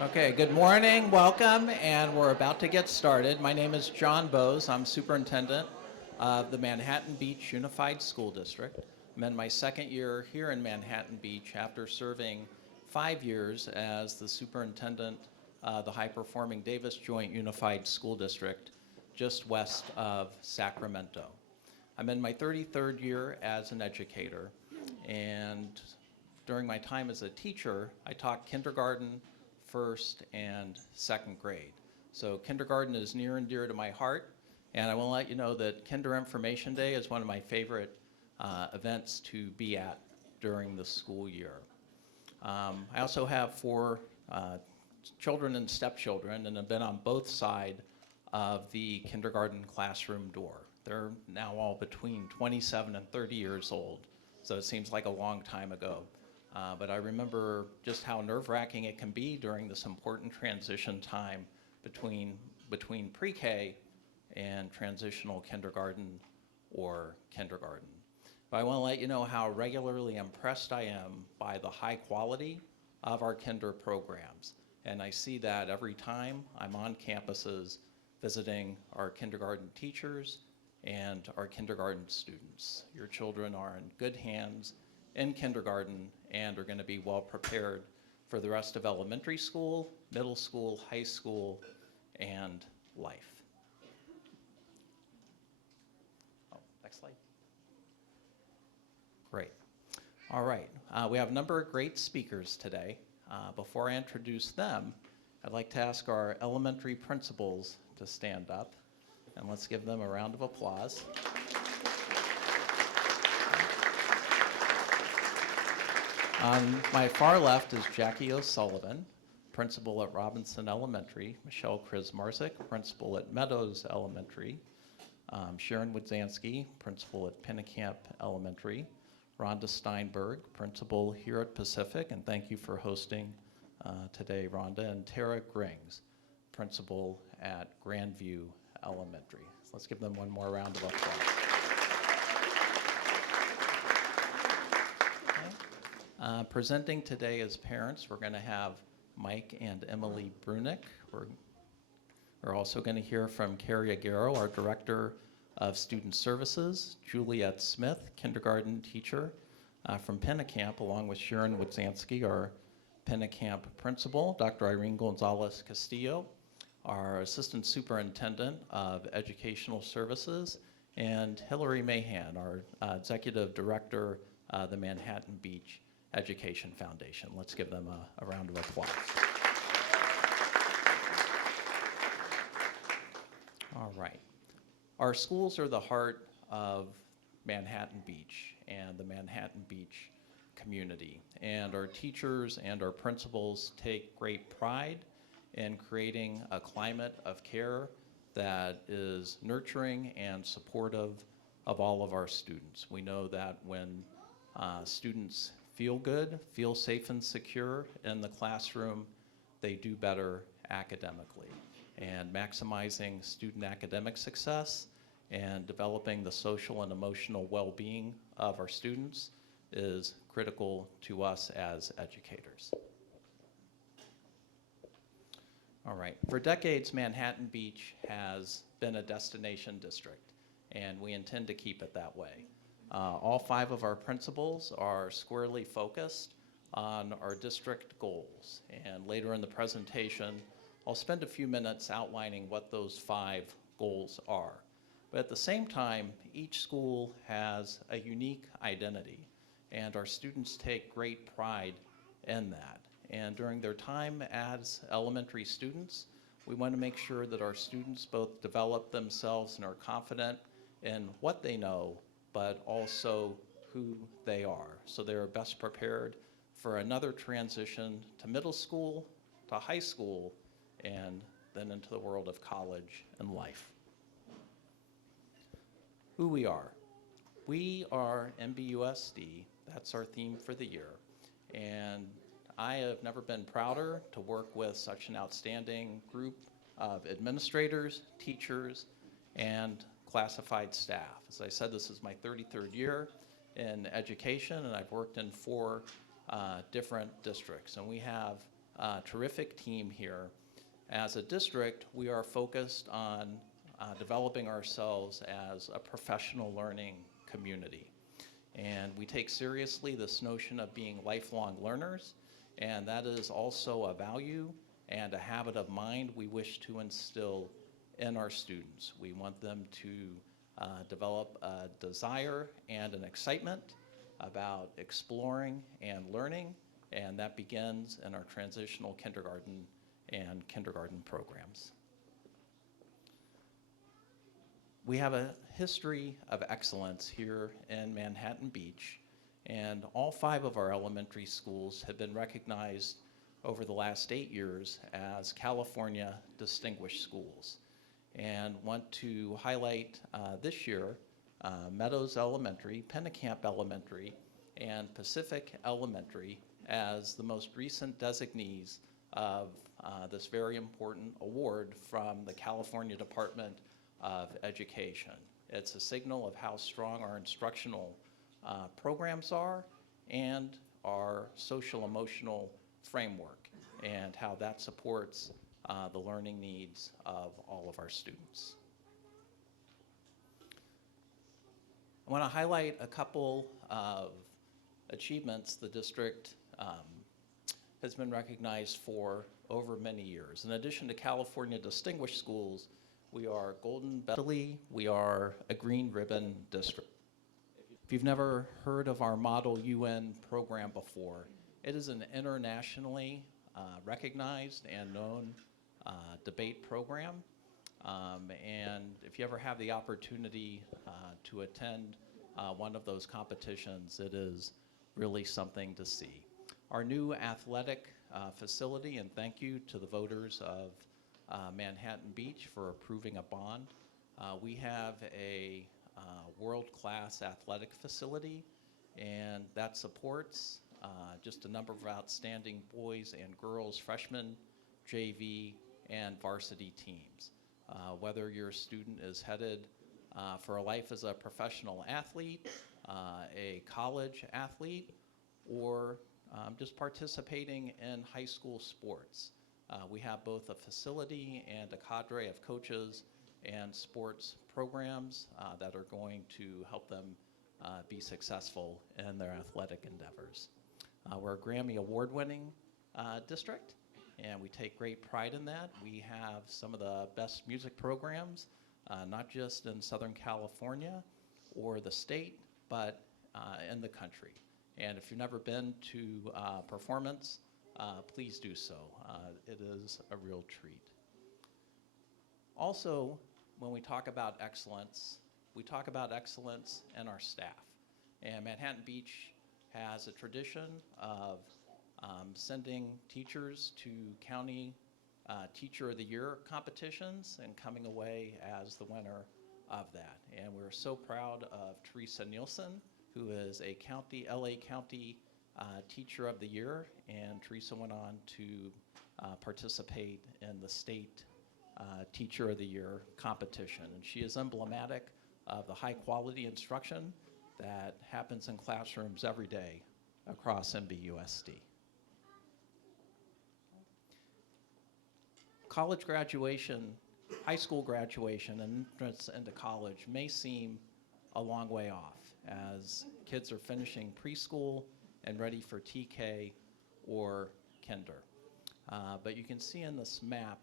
Okay, good morning, welcome, and we're about to get started. My name is John Bose. I'm superintendent of the Manhattan Beach Unified School District. I'm in my second year here in Manhattan Beach after serving 5 years as the superintendent of the high-performing Davis Joint Unified School District just west of Sacramento. I'm in my 33rd year as an educator, and during my time as a teacher, I taught kindergarten, first, and second grade. So kindergarten is near and dear to my heart, and I want to let you know that Kinder Information Day is one of my favorite events to be at during the school year. I also have 4 children and stepchildren, and have been on both sides of the kindergarten classroom door. They're now all between 27 and 30 years old, so it seems like a long time ago. But I remember just how nerve-wracking it can be during this important transition time between pre-K and transitional kindergarten or kindergarten. But I want to let you know how regularly impressed I am by the high quality of our kinder programs. And I see that every time I'm on campuses visiting our kindergarten teachers and our kindergarten students. Your children are in good hands in kindergarten and are going to be well prepared for the rest of elementary school, middle school, high school, and life. Oh, next slide. Great. All right. We have a number of great speakers today. Before I introduce them, I'd like to ask our elementary principals to stand up, and let's give them a round of applause. On my far left is Jackie O'Sullivan, principal at Robinson Elementary, Michelle Krismarzik, principal at Meadows Elementary, Sharon Wodzansky, principal at Pennicamp Elementary, Rhonda Steinberg, principal here at Pacific, and thank you for hosting today, Rhonda, and Tara Grings, principal at Grandview Elementary. So let's give them one more round of applause. Presenting today as parents, we're going to have Mike and Emily Brunick. We're also going to hear from Carrie Aguero, our Director of Student Services, Juliet Smith, kindergarten teacher from Pennicamp, along with Sharon Wodzansky, our Pennicamp principal, Dr. Irene Gonzalez Castillo, our Assistant Superintendent of Educational Services, and Hillary Mahan, our Executive Director of the Manhattan Beach Education Foundation. Let's give them a round of applause. All right. Our schools are the heart of Manhattan Beach and the Manhattan Beach community. And our teachers and our principals take great pride in creating a climate of care that is nurturing and supportive of all of our students. We know that when students feel good, feel safe and secure in the classroom, they do better academically. And maximizing student academic success and developing the social and emotional well-being of our students is critical to us as educators. All right, for decades, Manhattan Beach has been a destination district, and we intend to keep it that way. All 5 of our principals are squarely focused on our district goals. And later in the presentation, I'll spend a few minutes outlining what those 5 goals are. But at the same time, each school has a unique identity, and our students take great pride in that. And during their time as elementary students, we want to make sure that our students both develop themselves and are confident in what they know, but also who they are. So they're best prepared for another transition to middle school, to high school, and then into the world of college and life. Who we are. We are MBUSD. That's our theme for the year. And I have never been prouder to work with such an outstanding group of administrators, teachers, and classified staff. As I said, this is my 33rd year in education, and I've worked in 4 different districts. And we have terrific team here. As a district, we are focused on developing ourselves as a professional learning community. And we take seriously this notion of being lifelong learners, and that is also a value and a habit of mind we wish to instill in our students. We want them to develop a desire and an excitement about exploring and learning, and that begins in our transitional kindergarten and kindergarten programs. We have a history of excellence here in Manhattan Beach, and all 5 of our elementary schools have been recognized over the last 8 years as California Distinguished Schools. And want to highlight this year Meadows Elementary, Pennicamp Elementary, and Pacific Elementary as the most recent designees of this very important award from the California Department of Education. It's a signal of how strong our instructional programs are and our social emotional framework and how that supports the learning needs of all of our students. I want to highlight a couple of achievements the district has been recognized for over many years. In addition to California Distinguished Schools, we are Golden Bell, we are a Green Ribbon District. If you've never heard of our Model UN program before, it is an internationally recognized and known debate program. And if you ever have the opportunity to attend one of those competitions, it is really something to see. Our new athletic facility, and thank you to the voters of Manhattan Beach for approving a bond. We have a world-class athletic facility, and that supports just a number of outstanding boys and girls, freshmen, JV, and varsity teams. Whether your student is headed for a life as a professional athlete, a college athlete, or just participating in high school sports. We have both a facility and a cadre of coaches and sports programs that are going to help them be successful in their athletic endeavors. We're a Grammy Award-winning district, and we take great pride in that. We have some of the best music programs, not just in Southern California or the state, but in the country. And if you've never been to performance, please do so. It is a real treat. Also, when we talk about excellence, we talk about excellence in our staff. And Manhattan Beach has a tradition of sending teachers to county Teacher of the Year competitions and coming away as the winner of that. And we're so proud of Teresa Nielsen, who is a LA County Teacher of the Year, and Teresa went on to participate in the state Teacher of the Year competition. And she is emblematic of the high quality instruction that happens in classrooms every day across MBUSD. College graduation, high school graduation, and entrance into college may seem a long way off as kids are finishing preschool and ready for TK or kinder. But you can see in this map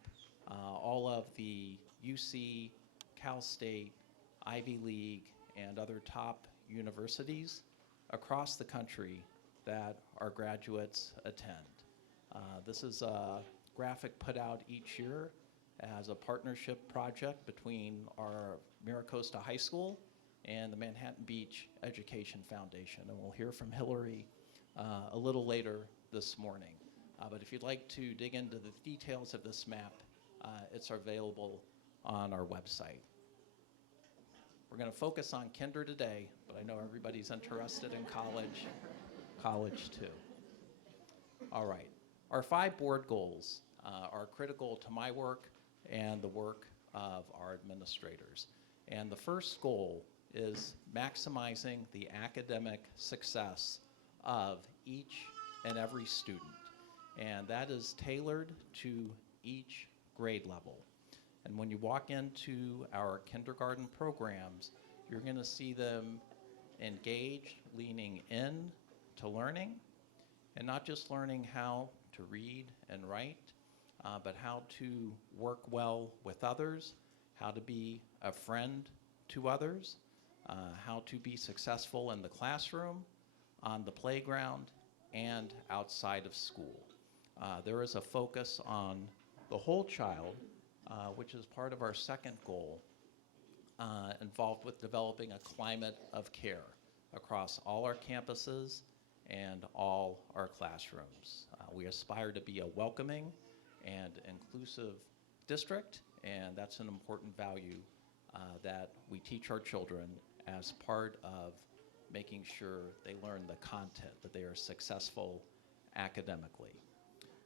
all of the UC, Cal State, Ivy League, and other top universities across the country that our graduates attend. This is a graphic put out each year as a partnership project between our MiraCosta High School and the Manhattan Beach Education Foundation. And we'll hear from Hillary a little later this morning. But if you'd like to dig into the details of this map, it's available on our website. We're going to focus on kinder today, but I know everybody's interested in college too. All right. Our 5 board goals are critical to my work and the work of our administrators. And the first goal is maximizing the academic success of each and every student. and that is tailored to each grade level. And when you walk into our kindergarten programs, you're going to see them engaged, leaning in to learning, and not just learning how to read and write, but how to work well with others, how to be a friend to others, how to be successful in the classroom, on the playground, and outside of school. There is a focus on the whole child, which is part of our second goal, involved with developing a climate of care across all our campuses and all our classrooms. We aspire to be a welcoming and inclusive district, and that's an important value that we teach our children as part of making sure they learn the content, that they are successful academically.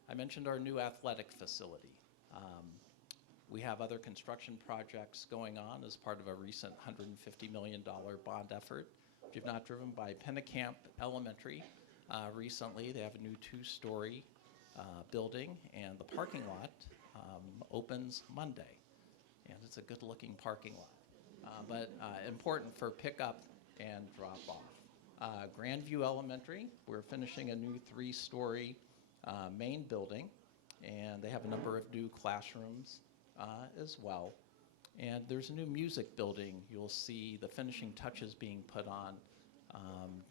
I mentioned our new athletic facility. We have other construction projects going on as part of a recent $150 million bond effort. If you've not driven by Pennicamp Elementary recently, they have a new 2-story building, and the parking lot opens Monday. And it's a good-looking parking lot, but important for pickup and drop-off. Grandview Elementary, we're finishing a new 3-story main building, and they have a number of new classrooms as well. And there's a new music building. You'll see the finishing touches being put on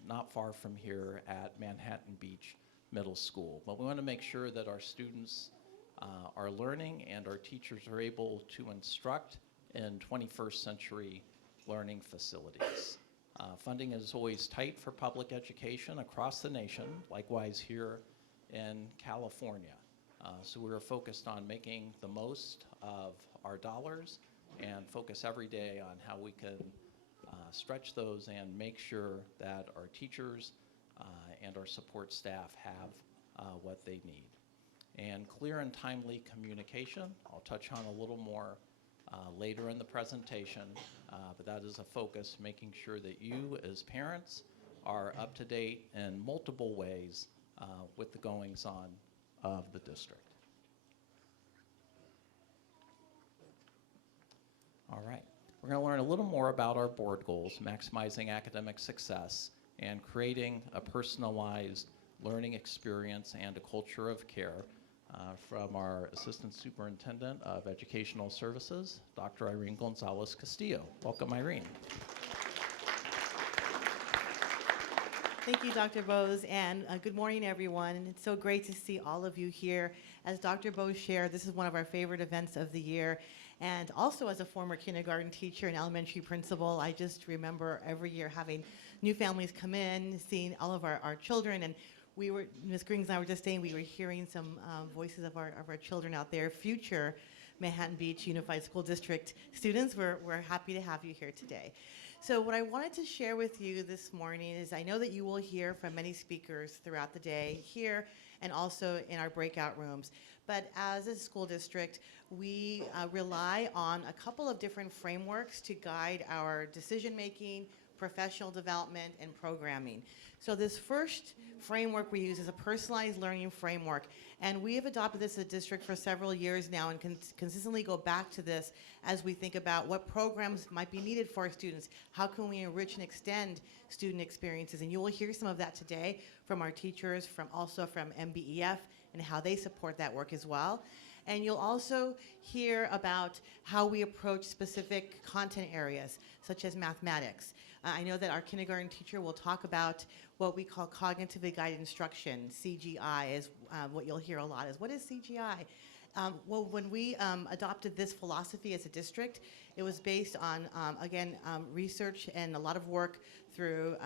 not far from here at Manhattan Beach Middle School. But we want to make sure that our students are learning and our teachers are able to instruct in 21st century learning facilities. Funding is always tight for public education across the nation, likewise here in California. So we're focused on making the most of our dollars and focus every day on how we can stretch those and make sure that our teachers and our support staff have what they need. And clear and timely communication, I'll touch on a little more later in the presentation, but that is a focus, making sure that you as parents are up to date in multiple ways with the goings-on of the district. All right, we're going to learn a little more about our board goals, maximizing academic success and creating a personalized learning experience and a culture of care from our Assistant Superintendent of Educational Services, Dr. Irene Gonzalez-Castillo. Welcome, Irene. Thank you, Dr. Bose, and good morning, everyone. It's so great to see all of you here. As Dr. Bose shared, this is one of our favorite events of the year. And also as a former kindergarten teacher and elementary principal, I just remember every year having new families come in, seeing all of our children, and we were, Ms. Grings and I were just saying, we were hearing some voices of our children out there, future Manhattan Beach Unified School District students. We're happy to have you here today. So what I wanted to share with you this morning is I know that you will hear from many speakers throughout the day here and also in our breakout rooms. But as a school district, we rely on a couple of different frameworks to guide our decision-making, professional development, and programming. So this first framework we use is a personalized learning framework, and we have adopted this as a district for several years now and consistently go back to this as we think about what programs might be needed for our students. How can we enrich and extend student experiences? And you will hear some of that today from our teachers, also from MBEF, and how they support that work as well. And you'll also hear about how we approach specific content areas, such as mathematics. I know that our kindergarten teacher will talk about what we call cognitively guided instruction. CGI is what you'll hear a lot is, what is CGI? Well, when we adopted this philosophy as a district, it was based on, again, research and a lot of work through,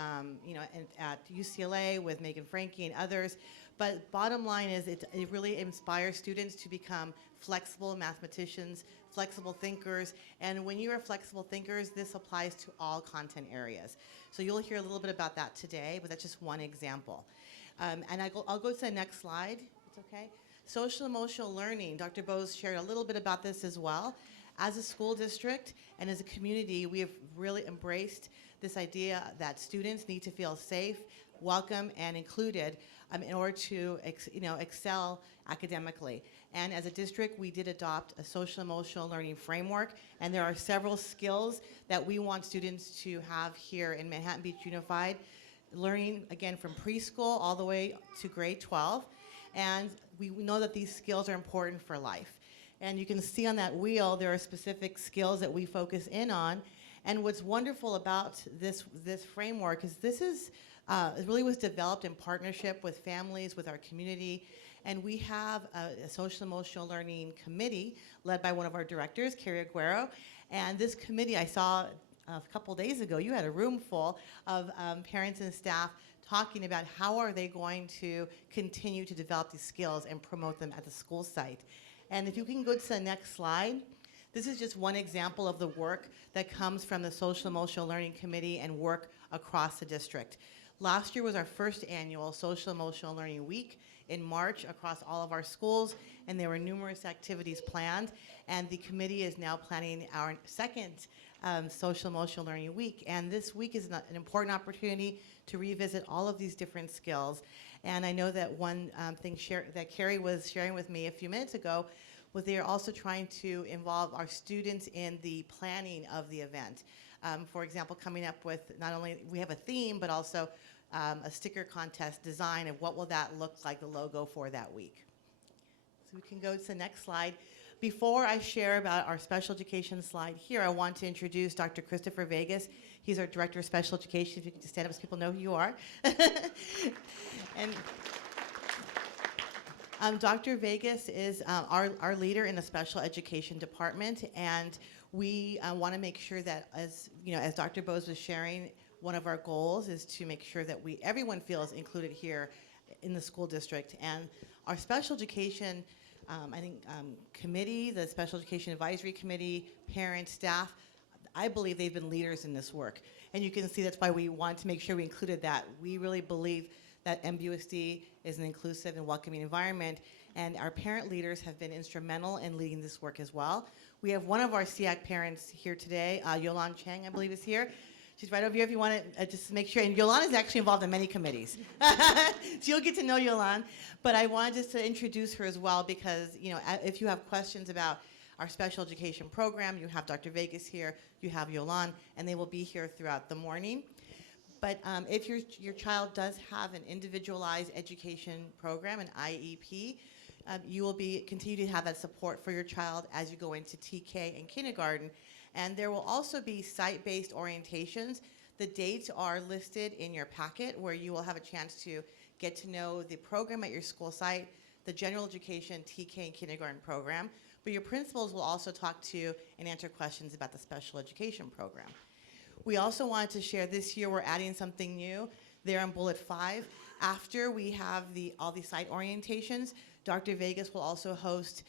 at UCLA with Megan Franke and others. But bottom line is it really inspires students to become flexible mathematicians, flexible thinkers, and when you are flexible thinkers, this applies to all content areas. So you'll hear a little bit about that today, but that's just one example. And I'll go to the next slide, it's okay. Social emotional learning, Dr. Bose shared a little bit about this as well. As a school district and as a community, we have really embraced this idea that students need to feel safe, welcome and included in order to excel academically. And as a district, we did adopt a social emotional learning framework, and there are several skills that we want students to have here in Manhattan Beach Unified, learning again from preschool all the way to grade 12. And we know that these skills are important for life. And you can see on that wheel, there are specific skills that we focus in on. And what's wonderful about this framework is it really was developed in partnership with families, with our community. And we have a social emotional learning committee led by one of our directors, Carrie Aguero. And this committee, I saw a couple days ago, you had a room full of parents and staff talking about how are they going to continue to develop these skills and promote them at the school site. And if you can go to the next slide, this is just one example of the work that comes from the Social Emotional Learning Committee and work across the district. Last year was our first annual Social Emotional Learning Week in March across all of our schools, and there were numerous activities planned. And the committee is now planning our second Social Emotional Learning Week. And this week is an important opportunity to revisit all of these different skills. And I know that one thing that Carrie was sharing with me a few minutes ago was they are also trying to involve our students in the planning of the event. For example, coming up with not only, we have a theme, but also a sticker contest design of what will that look like, the logo for that week. So we can go to the next slide. Before I share about our special education slide here, I want to introduce Dr. Christopher Vegas. He's our Director of Special Education. If you could just stand up so people know who you are. And Dr. Vegas is our leader in the special education department, and we want to make sure that, as Dr. Bose was sharing, one of our goals is to make sure that everyone feels included here in the school district. And our special education, committee, the Special Education Advisory Committee, parents, staff, I believe they've been leaders in this work. And you can see that's why we want to make sure we included that. We really believe that MBUSD is an inclusive and welcoming environment, and our parent leaders have been instrumental in leading this work as well. We have one of our SEAC parents here today, Yolande Chang, I believe, is here. She's right over here if you want to just make sure. And Yolande is actually involved in many committees. So you'll get to know Yolande. But I wanted just to introduce her as well because, if you have questions about our special education program, you have Dr. Vegas here, you have Yolande, and they will be here throughout the morning. But if your child does have an individualized education program, an IEP, you will continue to have that support for your child as you go into TK and kindergarten. And there will also be site-based orientations. The dates are listed in your packet where you will have a chance to get to know the program at your school site, the general education TK and kindergarten program, but your principals will also talk to you and answer questions about the special education program. We also wanted to share this year we're adding something new there on bullet 5. After we have all the site orientations, Dr. Vegas will also host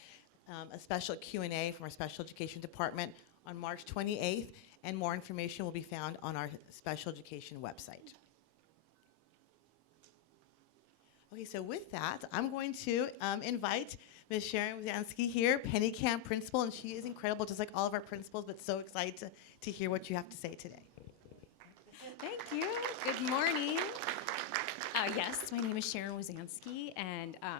a special Q&A from our special education department on March 28th, and more information will be found on our special education website. Okay, so with that, I'm going to invite Ms. Sharon Wazanski here, Penny Camp principal, and she is incredible, just like all of our principals, but so excited to hear what you have to say today. Thank you. Good morning. Yes, my name is Sharon Wazanski, and I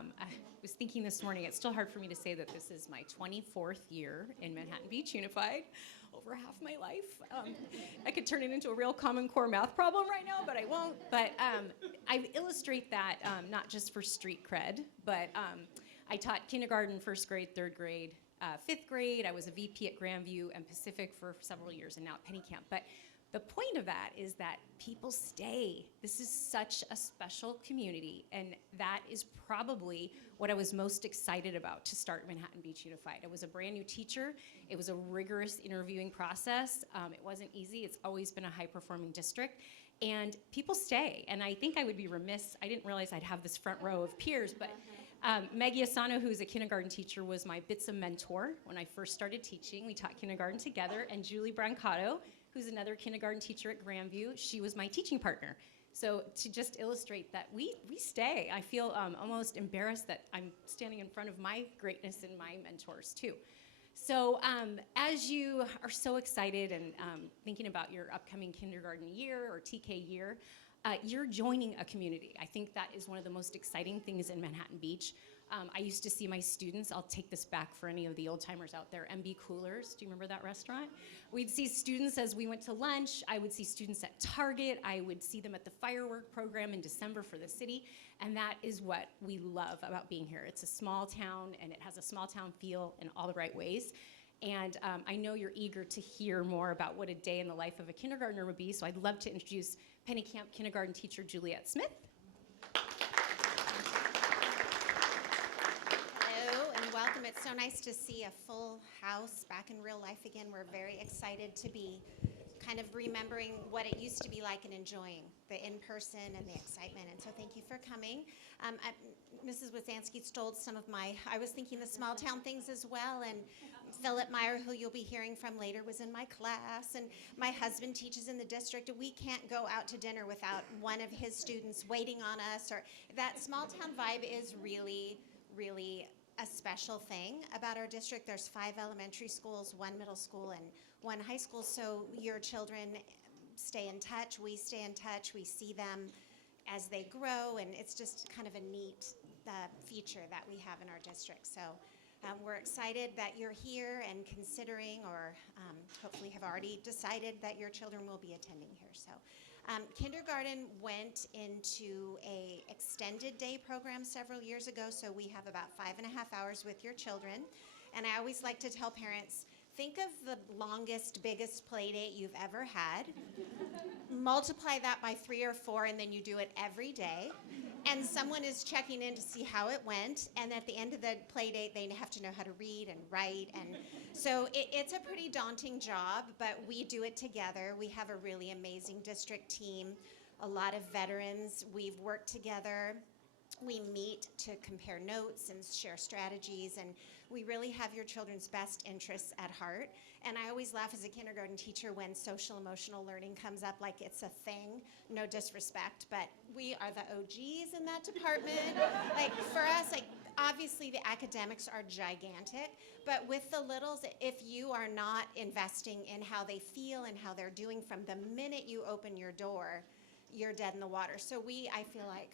was thinking this morning, it's still hard for me to say that this is my 24th year in Manhattan Beach Unified, over half my life. I could turn it into a real Common Core math problem right now, but I won't. But I illustrate that not just for street cred, but I taught kindergarten, first grade, third grade, fifth grade. I was a VP at Grandview and Pacific for several years, and now at Penny Camp. But the point of that is that people stay. This is such a special community, and that is probably what I was most excited about to start Manhattan Beach Unified. I was a brand new teacher. It was a rigorous interviewing process. It wasn't easy. It's always been a high-performing district, and people stay. And I think I would be remiss. I didn't realize I'd have this front row of peers, but Maggie Asano, who's a kindergarten teacher, was my BITSA mentor when I first started teaching. We taught kindergarten together, and Julie Brancato, who's another kindergarten teacher at Grandview, she was my teaching partner. So to just illustrate that we stay, I feel almost embarrassed that I'm standing in front of my greatness and my mentors too. So as you are so excited and thinking about your upcoming kindergarten year or TK year, you're joining a community. I think that is one of the most exciting things in Manhattan Beach. I used to see my students, I'll take this back for any of the old timers out there, MB Coolers, do you remember that restaurant? We'd see students as we went to lunch, I would see students at Target, I would see them at the firework program in December for the city, and that is what we love about being here. It's a small town, and it has a small town feel in all the right ways. And I know you're eager to hear more about what a day in the life of a kindergartner would be, so I'd love to introduce Penny Camp kindergarten teacher Juliet Smith. Hello and welcome. It's so nice to see a full house back in real life again. We're very excited to be kind of remembering what it used to be like and enjoying the in-person and the excitement. And so thank you for coming. Mrs. Wazansky stole some of I was thinking the small town things as well. And Philip Meyer, who you'll be hearing from later, was in my class. And my husband teaches in the district. We can't go out to dinner without one of his students waiting on us. Or that small town vibe is really, really a special thing about our district. There's 5 elementary schools, 1 middle school, and 1 high school, so your children stay in touch, we stay in touch, we see them as they grow, and it's just kind of a neat feature that we have in our district. So we're excited that you're here and considering, or hopefully have already decided that your children will be attending here. So kindergarten went into a extended day program several years ago, so we have about 5.5 hours with your children. And I always like to tell parents, think of the longest, biggest play date you've ever had. Multiply that by 3 or 4, and then you do it every day. And someone is checking in to see how it went. And at the end of the play date, they have to know how to read and write. And so it's a pretty daunting job, but we do it together. We have a really amazing district team, a lot of veterans. We've worked together. We meet to compare notes and share strategies, and we really have your children's best interests at heart. And I always laugh as a kindergarten teacher when social emotional learning comes up like it's a thing. No disrespect, but we are the OGs in that department. Like for us, like obviously the academics are gigantic, but with the littles, if you are not investing in how they feel and how they're doing from the minute you open your door, you're dead in the water. So I feel like,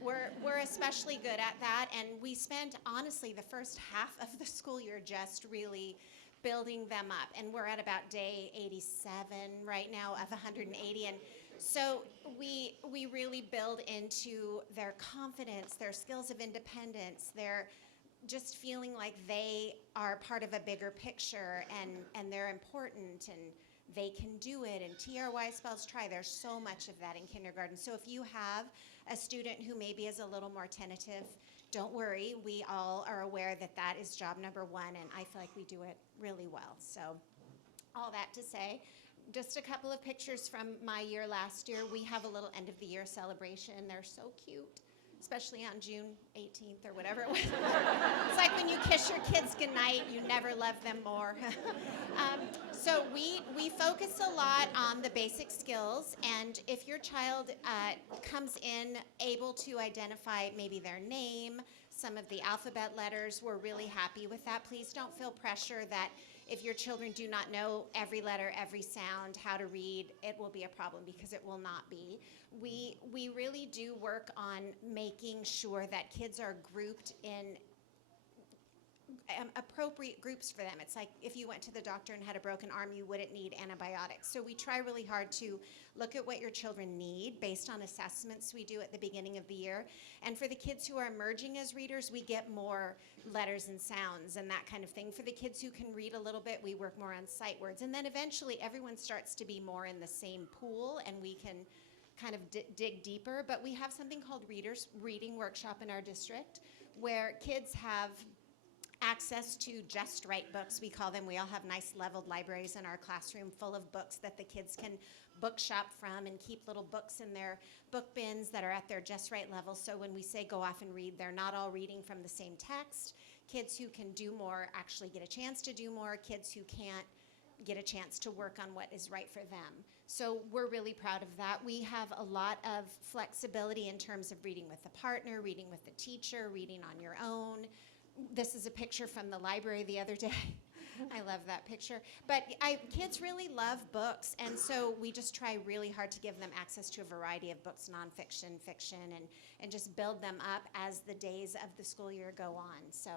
we're especially good at that. And we spent, honestly, the first half of the school year just really building them up. And we're at about day 87 right now of 180. And so we really build into their confidence, their skills of independence, their just feeling like they are part of a bigger picture and they're important and they can do it, and TRY spells try. There's so much of that in kindergarten. So if you have a student who maybe is a little more tentative, don't worry. We all are aware that that is job number 1, and I feel like we do it really well. So all that to say, just a couple of pictures from my year last year. We have a little end of the year celebration. They're so cute, especially on June 18th or whatever it was. It's like when you kiss your kids goodnight, you never love them more. So we focus a lot on the basic skills, and if your child comes in able to identify maybe their name, some of the alphabet letters, we're really happy with that. Please don't feel pressure that if your children do not know every letter, every sound, how to read, it will be a problem, because it will not be. We really do work on making sure that kids are grouped in appropriate groups for them. It's like if you went to the doctor and had a broken arm, you wouldn't need antibiotics. So we try really hard to look at what your children need based on assessments we do at the beginning of the year. And for the kids who are emerging as readers, we get more letters and sounds and that kind of thing. For the kids who can read a little bit, we work more on sight words. And then eventually everyone starts to be more in the same pool, and we can kind of dig deeper. But we have something called Reading Workshop in our district, where kids have access to just right books, we call them. We all have nice leveled libraries in our classroom full of books that the kids can book shop from and keep little books in their book bins that are at their just right level. So when we say go off and read, they're not all reading from the same text. Kids who can do more actually get a chance to do more. Kids who can't get a chance to work on what is right for them. So we're really proud of that. We have a lot of flexibility in terms of reading with a partner, reading with the teacher, reading on your own. This is a picture from the library the other day. I love that picture. But kids really love books, and so we just try really hard to give them access to a variety of books, nonfiction, fiction, and just build them up as the days of the school year go on. So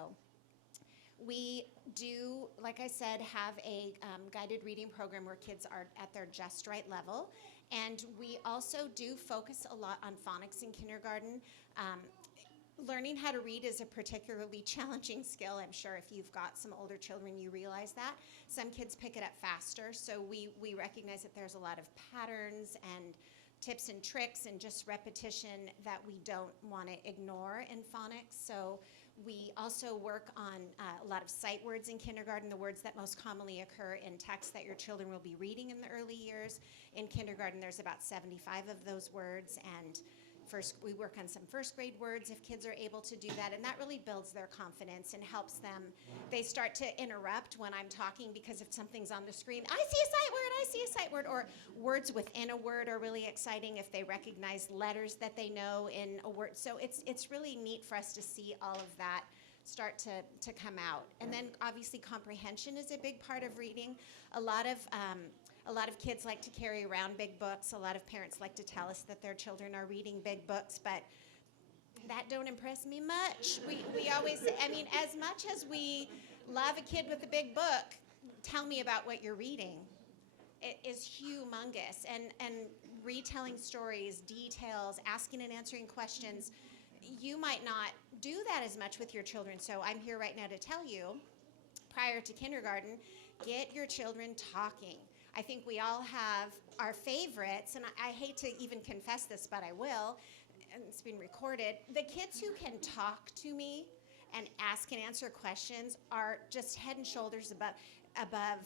we do, like I said, have a guided reading program where kids are at their just right level. And we also do focus a lot on phonics in kindergarten. Learning how to read is a particularly challenging skill. I'm sure if you've got some older children, you realize that. Some kids pick it up faster, so we recognize that there's a lot of patterns and tips and tricks and just repetition that we don't want to ignore in phonics. So we also work on a lot of sight words in kindergarten, the words that most commonly occur in text that your children will be reading in the early years. In kindergarten, there's about 75 of those words, and we work on some first grade words if kids are able to do that, and that really builds their confidence and helps them. They start to interrupt when I'm talking because if something's on the screen, I see a sight word, or words within a word are really exciting if they recognize letters that they know in a word. So it's really neat for us to see all of that start to come out. And then obviously comprehension is a big part of reading. A lot of kids like to carry around big books. A lot of parents like to tell us that their children are reading big books, but that don't impress me much. We always say, I mean, as much as we love a kid with a big book, tell me about what you're reading. It is humongous. And retelling stories, details, asking and answering questions, you might not do that as much with your children. So I'm here right now to tell you, prior to kindergarten, get your children talking. I think we all have our favorites, and I hate to even confess this, but I will, and it's been recorded. The kids who can talk to me and ask and answer questions are just head and shoulders above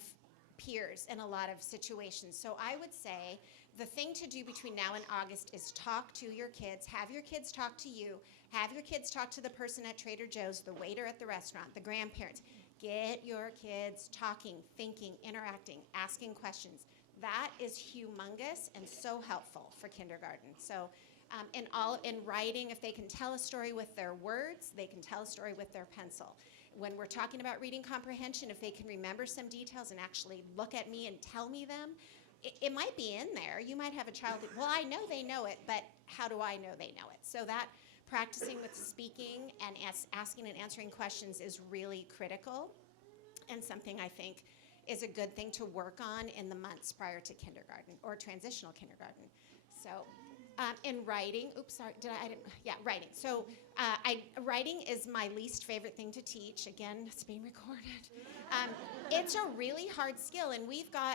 peers in a lot of situations. So I would say the thing to do between now and August is talk to your kids, have your kids talk to you, have your kids talk to the person at Trader Joe's, the waiter at the restaurant, the grandparents. Get your kids talking, thinking, interacting, asking questions. That is humongous and so helpful for kindergarten. So in writing, if they can tell a story with their words, they can tell a story with their pencil. When we're talking about reading comprehension, if they can remember some details and actually look at me and tell me them, it might be in there. You might have a child that, well, I know they know it, but how do I know they know it? So that practicing with speaking and asking and answering questions is really critical and something I think is a good thing to work on in the months prior to kindergarten or transitional kindergarten. So in writing, writing. So writing is my least favorite thing to teach. Again, it's being recorded. It's a really hard skill, and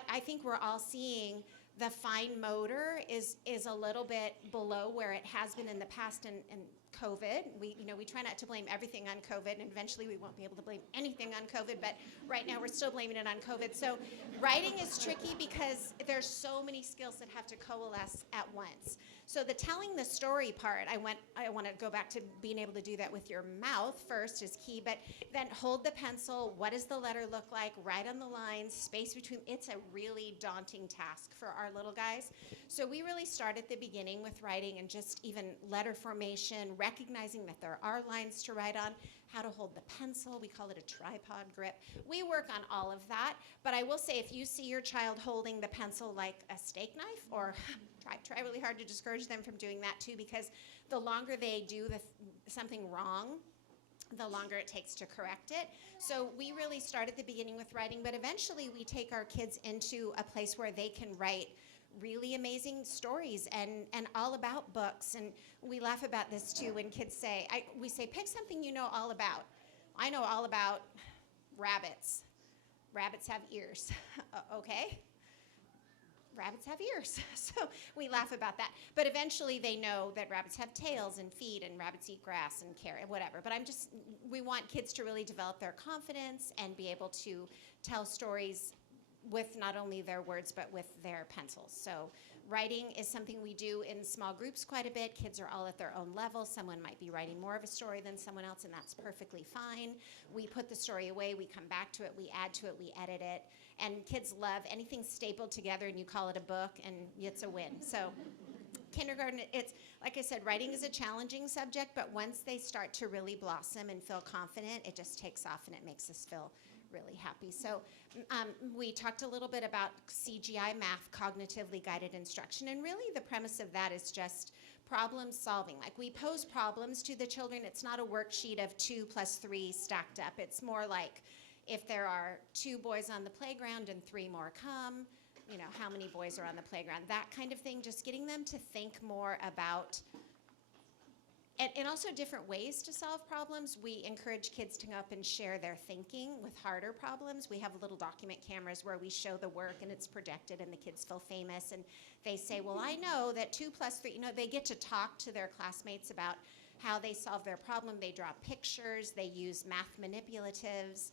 I think we're all seeing the fine motor is a little bit below where it has been in the past and COVID. We try not to blame everything on COVID, and eventually we won't be able to blame anything on COVID, but right now we're still blaming it on COVID. So writing is tricky because there's so many skills that have to coalesce at once. So the telling the story part, I want to go back to being able to do that with your mouth first is key, but then hold the pencil, what does the letter look like, write on the lines, space between, it's a really daunting task for our little guys. So we really start at the beginning with writing and just even letter formation, recognizing that there are lines to write on, how to hold the pencil, we call it a tripod grip. We work on all of that, but I will say if you see your child holding the pencil like a steak knife, or try really hard to discourage them from doing that too, because the longer they do something wrong, the longer it takes to correct it. So we really start at the beginning with writing, but eventually we take our kids into a place where they can write really amazing stories and all about books. And we laugh about this too when kids say, we say, pick something you know all about. I know all about rabbits. Rabbits have ears. Okay. Rabbits have ears. So we laugh about that. But eventually they know that rabbits have tails and feet, and rabbits eat grass and carrot, whatever. But we want kids to really develop their confidence and be able to tell stories with not only their words, but with their pencils. So writing is something we do in small groups quite a bit. Kids are all at their own level. Someone might be writing more of a story than someone else, and that's perfectly fine. We put the story away, we come back to it, we add to it, we edit it. And kids love anything stapled together and you call it a book, and it's a win. So kindergarten, it's, like I said, writing is a challenging subject, but once they start to really blossom and feel confident, it just takes off and it makes us feel really happy. So we talked a little bit about CGI math, cognitively guided instruction, and really the premise of that is just problem solving. Like, we pose problems to the children. It's not a worksheet of 2 plus 3 stacked up. It's more like, if there are 2 boys on the playground and 3 more come, you know, how many boys are on the playground? That kind of thing, just getting them to think more about, and also different ways to solve problems. We encourage kids to go up and share their thinking with harder problems. We have little document cameras where we show the work and it's projected and the kids feel famous and they say, well, I know that 2 plus 3, you know, they get to talk to their classmates about how they solve their problem. They draw pictures, they use math manipulatives.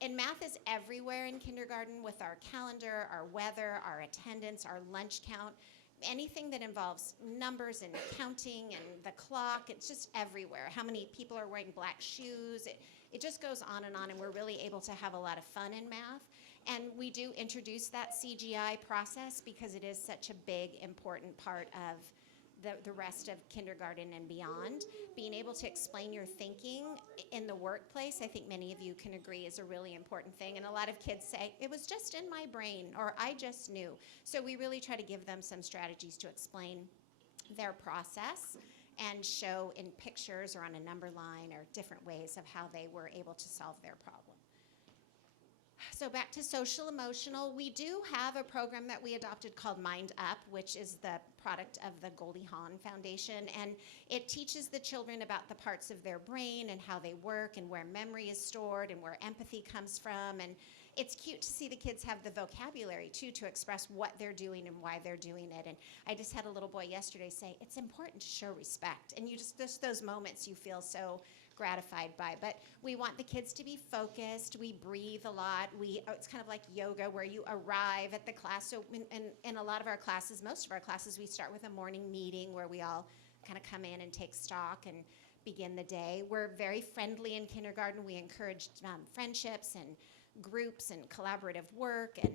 And math is everywhere in kindergarten with our calendar, our weather, our attendance, our lunch count. Anything that involves numbers and counting and the clock, it's just everywhere. How many people are wearing black shoes? It just goes on, and we're really able to have a lot of fun in math. And we do introduce that CGI process because it is such a big, important part of the rest of kindergarten and beyond. Being able to explain your thinking in the workplace, I think many of you can agree, is a really important thing. And a lot of kids say, it was just in my brain, or I just knew. So we really try to give them some strategies to explain their process and show in pictures or on a number line or different ways of how they were able to solve their problem. So back to social emotional, we do have a program that we adopted called Mind Up, which is the product of the Goldie Hawn Foundation, and it teaches the children about the parts of their brain and how they work and where memory is stored and where empathy comes from. And it's cute to see the kids have the vocabulary too to express what they're doing and why they're doing it. And I just had a little boy yesterday say, it's important to show respect. And you just those moments you feel so gratified by. But we want the kids to be focused. We breathe a lot. It's kind of like yoga where you arrive at the class. So in a lot of our classes, most of our classes, we start with a morning meeting where we all kind of come in and take stock and begin the day. We're very friendly in kindergarten. We encourage friendships and groups and collaborative work and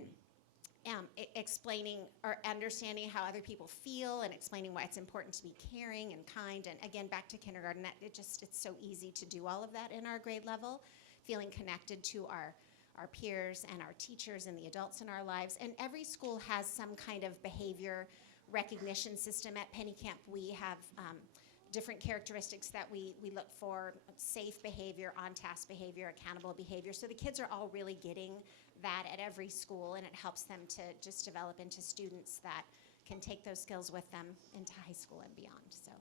explaining or understanding how other people feel and explaining why it's important to be caring and kind. And again, back to kindergarten, it's so easy to do all of that in our grade level, feeling connected to our peers and our teachers and the adults in our lives. And every school has some kind of behavior recognition system. At Penny Camp, we have different characteristics that we look for: safe behavior, on-task behavior, accountable behavior. So the kids are all really getting that at every school, and it helps them to just develop into students that can take those skills with them into high school and beyond. So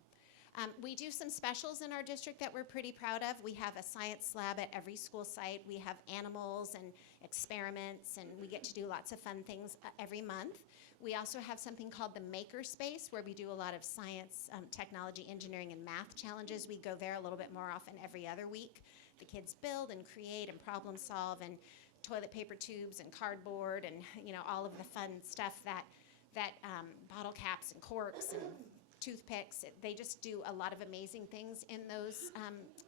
we do some specials in our district that we're pretty proud of. We have a science lab at every school site. We have animals and experiments, and we get to do lots of fun things every month. We also have something called the Maker Space, where we do a lot of science, technology, engineering, and math challenges. We go there a little bit more often every other week. The kids build and create and problem solve, and toilet paper tubes and cardboard and, you know, all of the fun stuff that bottle caps and corks and toothpicks. They just do a lot of amazing things in those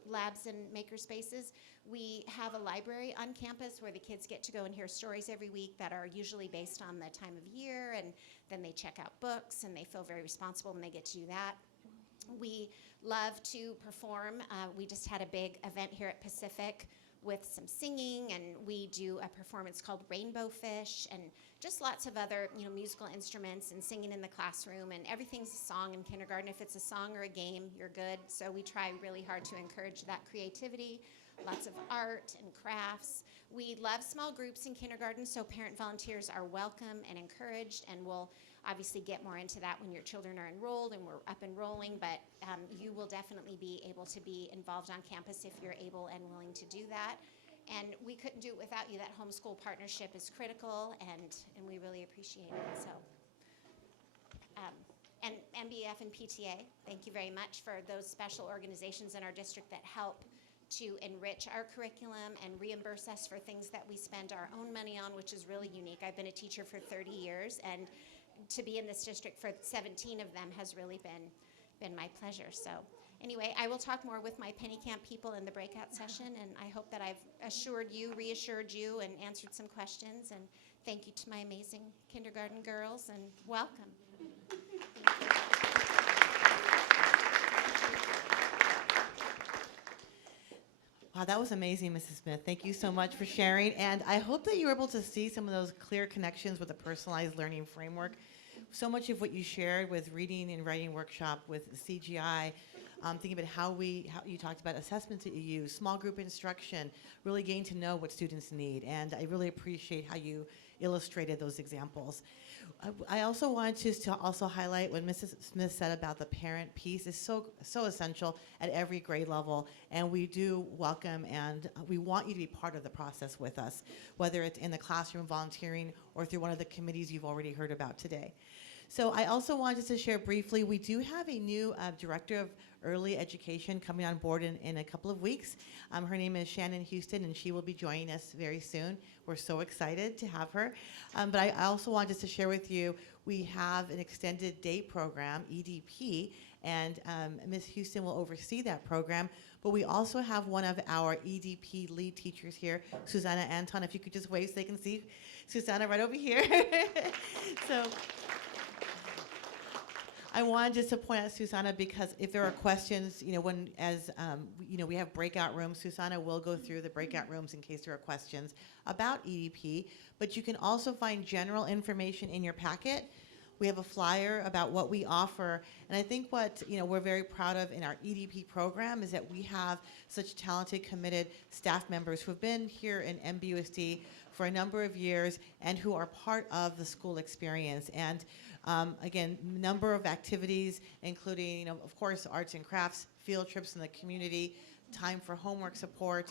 labs and maker spaces. We have a library on campus where the kids get to go and hear stories every week that are usually based on the time of year, and then they check out books and they feel very responsible when they get to do that. We love to perform. We just had a big event here at Pacific with some singing, and we do a performance called Rainbow Fish, and just lots of other, you know, musical instruments and singing in the classroom, and everything's a song in kindergarten. If it's a song or a game, you're good. So we try really hard to encourage that creativity, lots of art and crafts. We love small groups in kindergarten, so parent volunteers are welcome and encouraged, and we'll obviously get more into that when your children are enrolled and we're up and rolling, but you will definitely be able to be involved on campus if you're able and willing to do that. And we couldn't do it without you. That homeschool partnership is critical, and we really appreciate it. So, and MBF and PTA, thank you very much for those special organizations in our district that help to enrich our curriculum and reimburse us for things that we spend our own money on, which is really unique. I've been a teacher for 30 years, and to be in this district for 17 of them has really been my pleasure. So anyway, I will talk more with my Penny Camp people in the breakout session, and I hope that I've reassured you, and answered some questions. And thank you to my amazing kindergarten girls, and welcome. Wow, that was amazing, Mrs. Smith. Thank you so much for sharing. And I hope that you were able to see some of those clear connections with the personalized learning framework. So much of what you shared with reading and writing workshop with CGI, thinking about how you talked about assessments that you use, small group instruction, really getting to know what students need. And I really appreciate how you illustrated those examples. I also wanted to also highlight what Mrs. Smith said about the parent piece is so essential at every grade level, and we do welcome and we want you to be part of the process with us, whether it's in the classroom volunteering or through one of the committees you've already heard about today. So I also wanted to share briefly, we do have a new director of early education coming on board in a couple of weeks. Her name is Shannon Houston, and she will be joining us very soon. We're so excited to have her. But I also wanted to share with you, we have an extended day program, EDP, and Ms. Houston will oversee that program. But we also have one of our EDP lead teachers here, Susanna Anton. If you could just wave so they can see Susanna right over here. So I wanted just to point out Susanna because if there are questions, we have breakout rooms, Susanna will go through the breakout rooms in case there are questions about EDP. But you can also find general information in your packet. We have a flyer about what we offer. And I think what we're very proud of in our EDP program is that we have such talented, committed staff members who have been here in MBUSD for a number of years and who are part of the school experience. And again, number of activities, including, of course, arts and crafts, field trips in the community, time for homework support,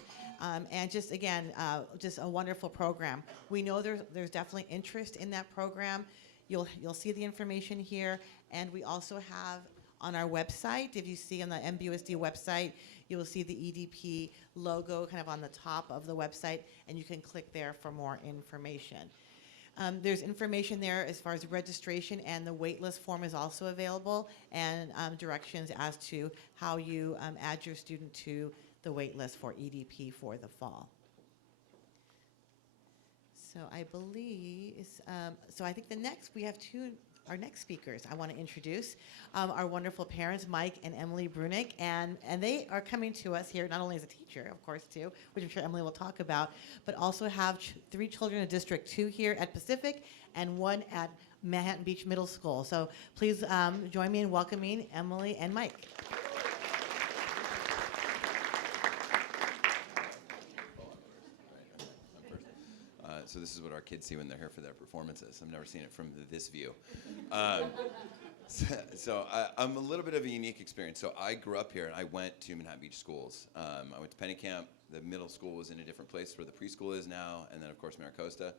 and just, again, just a wonderful program. We know there's definitely interest in that program. You'll see the information here, and we also have on our website, if you see on the MBUSD website, you will see the EDP logo kind of on the top of the website, and you can click there for more information. There's information there as far as registration, and the waitlist form is also available, and directions as to how you add your student to the waitlist for EDP for the fall. So I believe, so I think we have our next speakers I want to introduce, our wonderful parents, Mike and Emily Brunick, and they are coming to us here not only as a teacher, of course, too, which I'm sure Emily will talk about, but also have 3 children in District 2 here at Pacific and 1 at Manhattan Beach Middle School. So please join me in welcoming Emily and Mike. So this is what our kids see when they're here for their performances. I've never seen it from this view. So I'm a little bit of a unique experience. So I grew up here, and I went to Manhattan Beach schools. I went to Penny Camp. The middle school was in a different place where the preschool is now, and then, of course, Maricosta.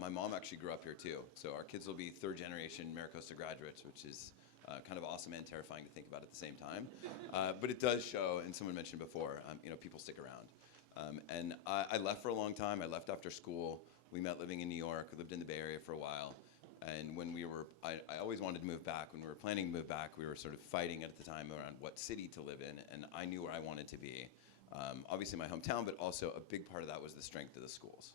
My mom actually grew up here, too. So our kids will be third-generation Maricosta graduates, which is kind of awesome and terrifying to think about at the same time. But it does show, and someone mentioned before, people stick around. And I left for a long time. I left after school. We met living in New York. We lived in the Bay Area for a while. And when I always wanted to move back. When we were planning to move back, we were sort of fighting at the time around what city to live in. And I knew where I wanted to be. Obviously my hometown, but also a big part of that was the strength of the schools.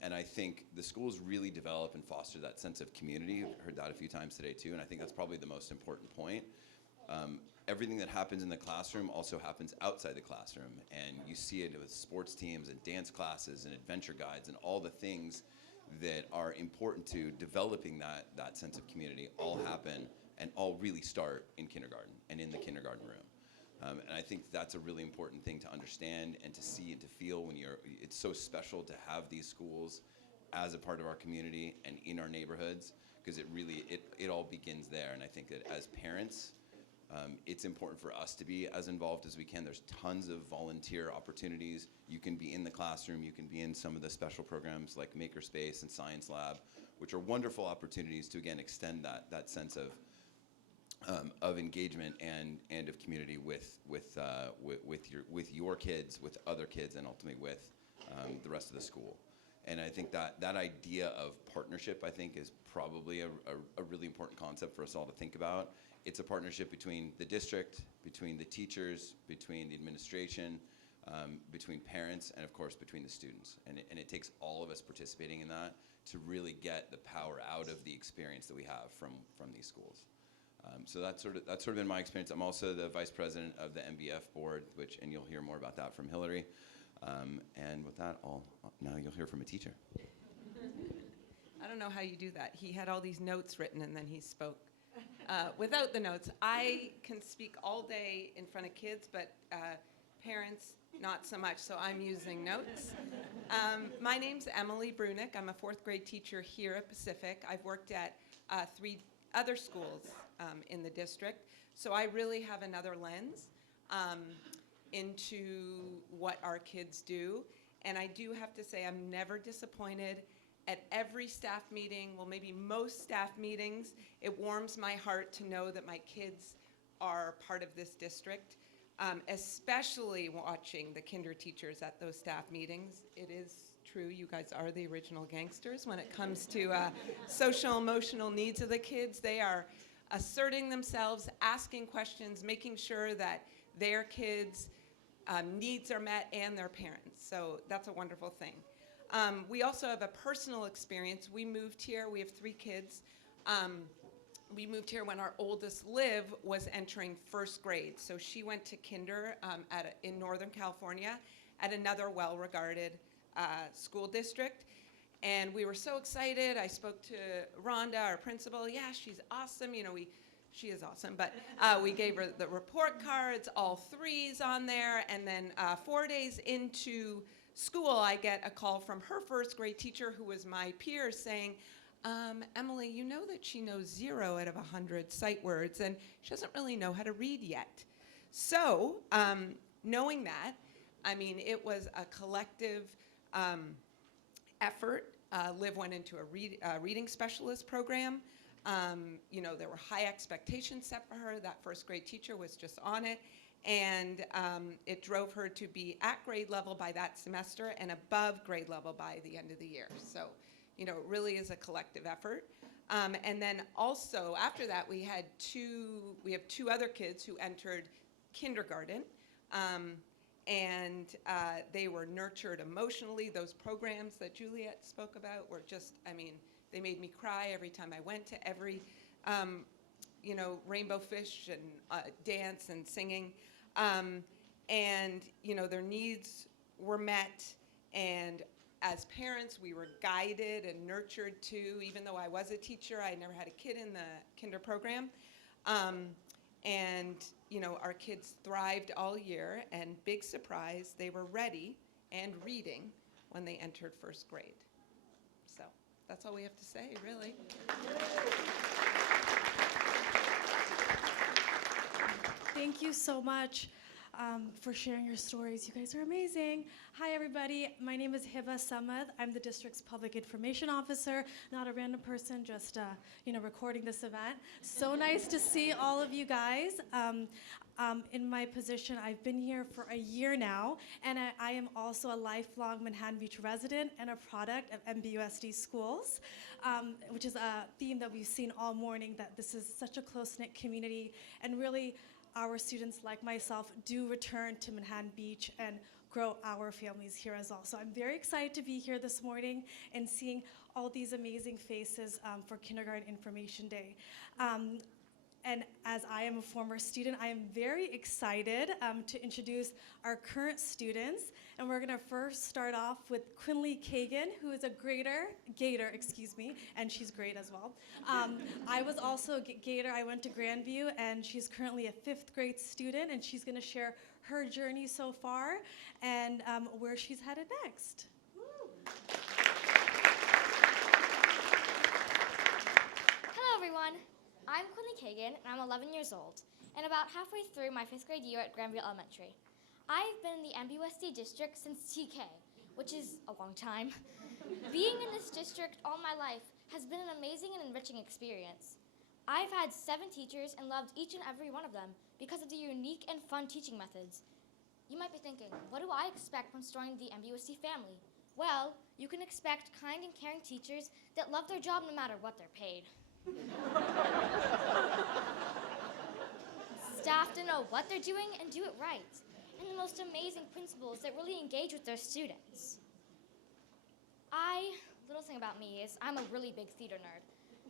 And I think the schools really develop and foster that sense of community. I've heard that a few times today too, and I think that's probably the most important point. Everything that happens in the classroom also happens outside the classroom, and you see it with sports teams and dance classes and adventure guides and all the things that are important to developing that sense of community all happen and all really start in kindergarten and in the kindergarten room. And I think that's a really important thing to understand and to see and to feel when it's so special to have these schools as a part of our community and in our neighborhoods, because it all begins there. And I think that as parents, it's important for us to be as involved as we can. There's tons of volunteer opportunities. You can be in the classroom. You can be in some of the special programs like Makerspace and Science Lab, which are wonderful opportunities to, again, extend that sense of engagement and of community with your kids, with other kids, and ultimately with the rest of the school. And I think that idea of partnership, I think, is probably a really important concept for us all to think about. It's a partnership between the district, between the teachers, between the administration, between parents, and of course between the students. And it takes all of us participating in that to really get the power out of the experience that we have from these schools. So that's sort of been my experience. I'm also the vice president of the MBF board, and you'll hear more about that from Hillary. And with that, now you'll hear from a teacher. I don't know how you do that. He had all these notes written and then he spoke without the notes. I can speak all day in front of kids, but parents, not so much, so I'm using notes. My name's Emily Brunick. I'm a 4th grade teacher here at Pacific. I've worked at 3 other schools in the district, so I really have another lens into what our kids do. And I do have to say I'm never disappointed. At every staff meeting, well, maybe most staff meetings, it warms my heart to know that my kids are part of this district, especially watching the kinder teachers at those staff meetings. It is true, you guys are the original gangsters when it comes to social emotional needs of the kids. They are asserting themselves, asking questions, making sure that their kids' needs are met and their parents. So that's a wonderful thing. We also have a personal experience. We moved here. We have 3 kids. We moved here when our oldest, Liv, was entering 1st grade. So she went to kinder in Northern California at another well-regarded school district. And we were so excited. I spoke to Rhonda, our principal. Yeah, she's awesome. You know, she is awesome. But we gave her the report cards, all 3s on there. And then 4 days into school, I get a call from her 1st grade teacher, who was my peer, saying, Emily, you know that she knows 0 out of 100 sight words, and she doesn't really know how to read yet. So, knowing that, I mean, it was a collective effort. Liv went into a reading specialist program. You know, there were high expectations set for her. That 1st grade teacher was just on it. And it drove her to be at grade level by that semester and above grade level by the end of the year. So, you know, it really is a collective effort. And then also after that, we have 2 other kids who entered kindergarten, and they were nurtured emotionally. Those programs that Juliet spoke about were just, I mean, they made me cry every time I went to every, you know, rainbow fish and dance and singing. And, you know, their needs were met, and as parents, we were guided and nurtured too. Even though I was a teacher, I never had a kid in the kinder program. And, you know, our kids thrived all year, and big surprise, they were ready and reading when they entered 1st grade. So that's all we have to say, really. Thank you so much for sharing your stories. You guys are amazing. Hi, everybody. My name is Hiba Samad. I'm the district's public information officer, not a random person, just you know, recording this event. So nice to see all of you guys. In my position, I've been here for a year now, and I am also a lifelong Manhattan Beach resident and a product of MBUSD schools, which is a theme that we've seen all morning, that this is such a close-knit community, and really our students, like myself, do return to Manhattan Beach and grow our families here as well. So I'm very excited to be here this morning and seeing all these amazing faces for Kindergarten Information Day. And as I am a former student, I am very excited to introduce our current students. And we're gonna first start off with Quinley Kagan, who is a Gator, excuse me, and she's great as well. I was also a Gator. I went to Grandview, and she's currently a 5th grade student, and she's gonna share her journey so far and where she's headed next. Hello, everyone. I'm Quinley Kagan, and I'm 11 years old, and about halfway through my 5th grade year at Granville Elementary. I've been in the MBUSD district since TK, which is a long time. Being in this district all my life has been an amazing and enriching experience. I've had 7 teachers and loved each and every one of them because of the unique and fun teaching methods. You might be thinking, what do I expect from joining the MBUSD family? Well, you can expect kind and caring teachers that love their job no matter what they're paid. Staff to know what they're doing and do it right. And the most amazing principals that really engage with their students. Little thing about me is I'm a really big theater nerd.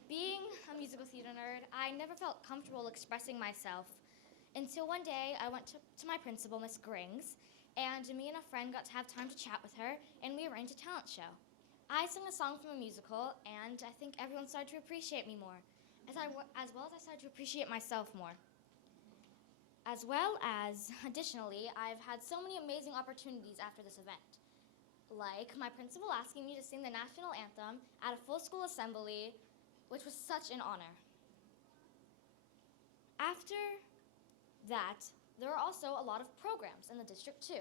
Being a musical theater nerd, I never felt comfortable expressing myself until one day I went to my principal, Miss Grings, and me and a friend got to have time to chat with her, and we arranged a talent show. I sang a song from a musical, and I think everyone started to appreciate me more, as well as I started to appreciate myself more. As well as, additionally, I've had so many amazing opportunities after this event. Like my principal asking me to sing the national anthem at a full school assembly, which was such an honor. After that, there are also a lot of programs in the district too.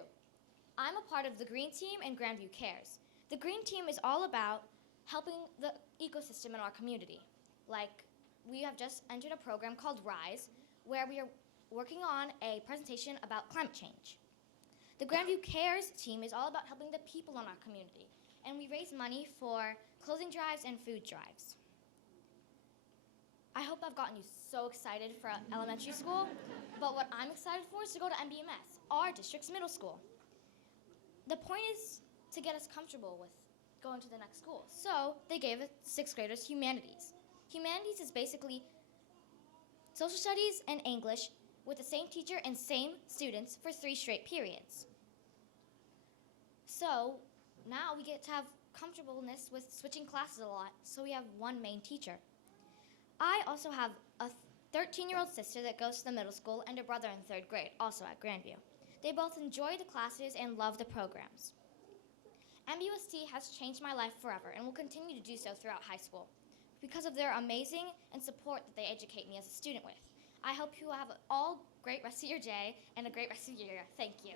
I'm a part of the Green Team and Grandview Cares. The Green Team is all about helping the ecosystem in our community. Like, we have just entered a program called RISE, where we are working on a presentation about climate change. The Grandview Cares team is all about helping the people in our community, and we raise money for clothing drives and food drives. I hope I've gotten you so excited for elementary school, but what I'm excited for is to go to MBUSD, our district's middle school. The point is to get us comfortable with going to the next school. So they gave us 6th graders humanities. Humanities is basically social studies and English with the same teacher and same students for 3 straight periods. So now we get to have comfortableness with switching classes a lot, so we have one main teacher. I also have a 13-year-old sister that goes to the middle school and a brother in 3rd grade, also at Grandview. They both enjoy the classes and love the programs. MBUSD has changed my life forever and will continue to do so throughout high school because of their amazing and support that they educate me as a student with. I hope you have all great rest of your day and a great rest of your year. Thank you.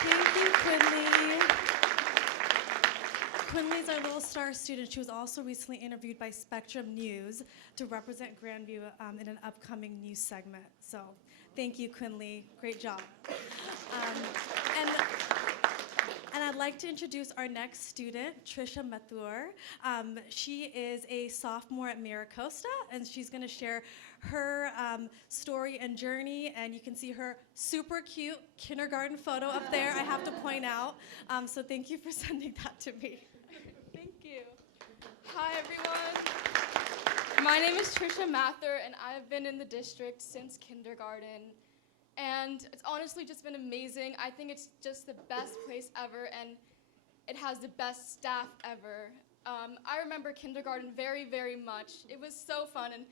Thank you, Quinley. Quinley's our little star student. She was also recently interviewed by Spectrum News to represent Grandview in an upcoming news segment. So thank you, Quinley. Great job. And I'd like to introduce our next student, Trisha Mathur. She is a sophomore at MiraCosta, and she's going to share her story and journey. And you can see her super cute kindergarten photo up there, I have to point out. So thank you for sending that to me. Thank you. Hi, everyone. My name is Trisha Mathur, and I've been in the district since kindergarten. And it's honestly just been amazing. I think it's just the best place ever, and it has the best staff ever. I remember kindergarten very, very much. It was so fun, and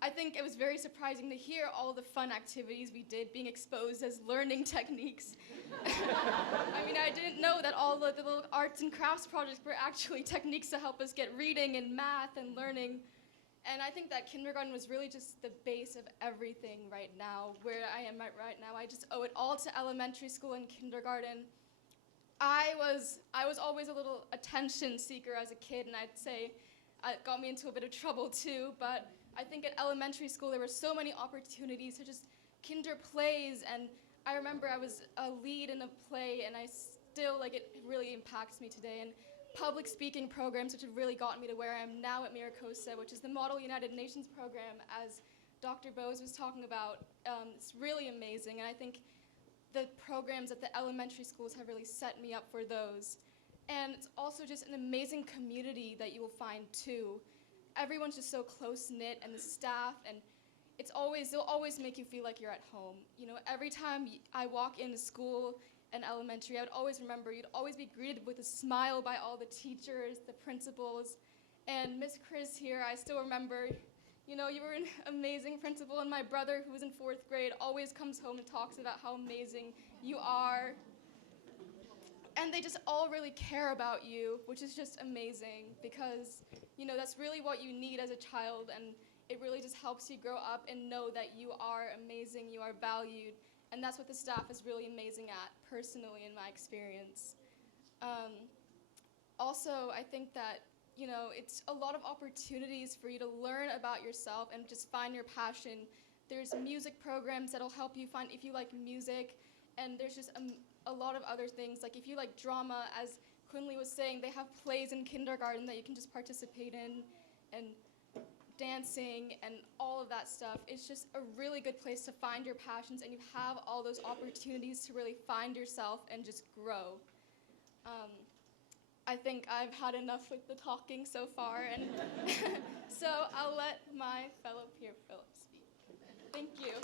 I think it was very surprising to hear all the fun activities we did being exposed as learning techniques. I mean, I didn't know that all the little arts and crafts projects were actually techniques to help us get reading and math and learning. And I think that kindergarten was really just the base of everything right now, where I am at right now. I just owe it all to elementary school and kindergarten. I was always a little attention seeker as a kid, and I'd say it got me into a bit of trouble too, but I think at elementary school there were so many opportunities to just kinder plays, and I remember I was a lead in a play, and I still, it really impacts me today. And public speaking programs, which have really gotten me to where I am now at MiraCosta, which is the Model United Nations program, as Dr. Bose was talking about. It's really amazing, and I think the programs at the elementary schools have really set me up for those. And it's also just an amazing community that you will find too. Everyone's just so close-knit, and the staff, and they'll always make you feel like you're at home. You know, every time I walk into school and elementary, I would always remember you'd always be greeted with a smile by all the teachers, the principals, and Miss Chris here, I still remember, you know, you were an amazing principal, and my brother, who was in 4th grade, always comes home and talks about how amazing you are. And they just all really care about you, which is just amazing, because, you know, that's really what you need as a child, and it really just helps you grow up and know that you are amazing, you are valued. And that's what the staff is really amazing at, personally, in my experience. Also, I think that, you know, it's a lot of opportunities for you to learn about yourself and just find your passion. There's music programs that'll help you find if you like music, and there's just a lot of other things. Like if you like drama, as Quinley was saying, they have plays in kindergarten that you can just participate in, and dancing and all of that stuff. It's just a really good place to find your passions, and you have all those opportunities to really find yourself and just grow. I think I've had enough with the talking so far, and so I'll let my fellow peer Philip speak. Thank you.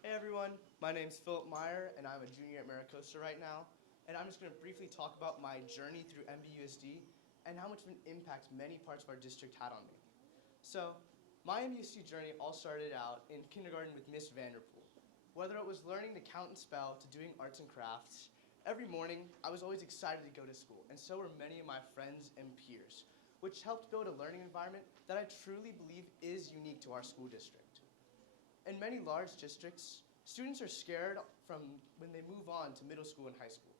Hey everyone, my name's Philip Meyer and I'm a junior at Maricosta right now. And I'm just going to briefly talk about my journey through MBUSD and how much of an impact many parts of our district had on me. So, my MBUSD journey all started out in kindergarten with Miss Vanderpool. Whether it was learning to count and spell to doing arts and crafts, every morning I was always excited to go to school, and so were many of my friends and peers, which helped build a learning environment that I truly believe is unique to our school district. In many large districts, students are scared from when they move on to middle school and high school.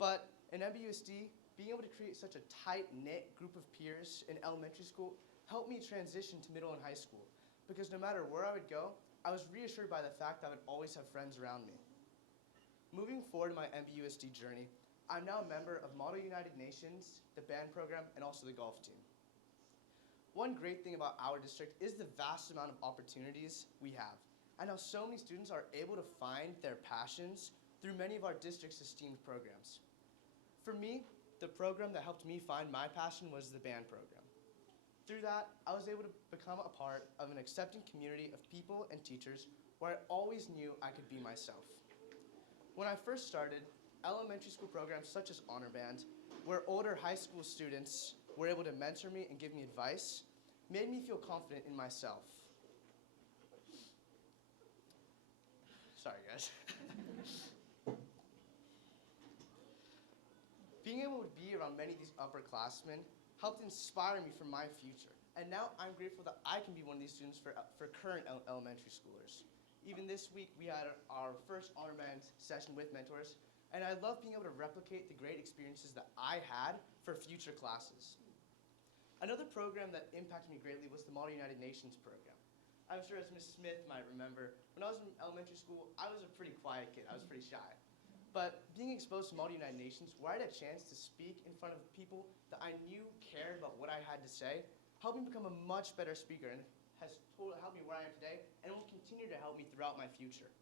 But in MBUSD, being able to create such a tight-knit group of peers in elementary school helped me transition to middle and high school, because no matter where I would go, I was reassured by the fact that I would always have friends around me. Moving forward in my MBUSD journey, I'm now a member of Model United Nations, the band program, and also the golf team. One great thing about our district is the vast amount of opportunities we have, and how so many students are able to find their passions through many of our district's esteemed programs. For me, the program that helped me find my passion was the band program. Through that, I was able to become a part of an accepting community of people and teachers where I always knew I could be myself. When I first started, elementary school programs such as Honor Band, where older high school students were able to mentor me and give me advice, made me feel confident in myself. Sorry, guys. Being able to be around many of these upperclassmen helped inspire me for my future. And now I'm grateful that I can be one of these students for current elementary schoolers. Even this week, we had our first Honor Band session with mentors, and I love being able to replicate the great experiences that I had for future classes. Another program that impacted me greatly was the Model United Nations program. I'm sure as Ms. Smith might remember, when I was in elementary school, I was a pretty quiet kid. I was pretty shy. But being exposed to Model United Nations, where I had a chance to speak in front of people that I knew cared about what I had to say, helped me become a much better speaker and has helped me where I am today and will continue to help me throughout my future.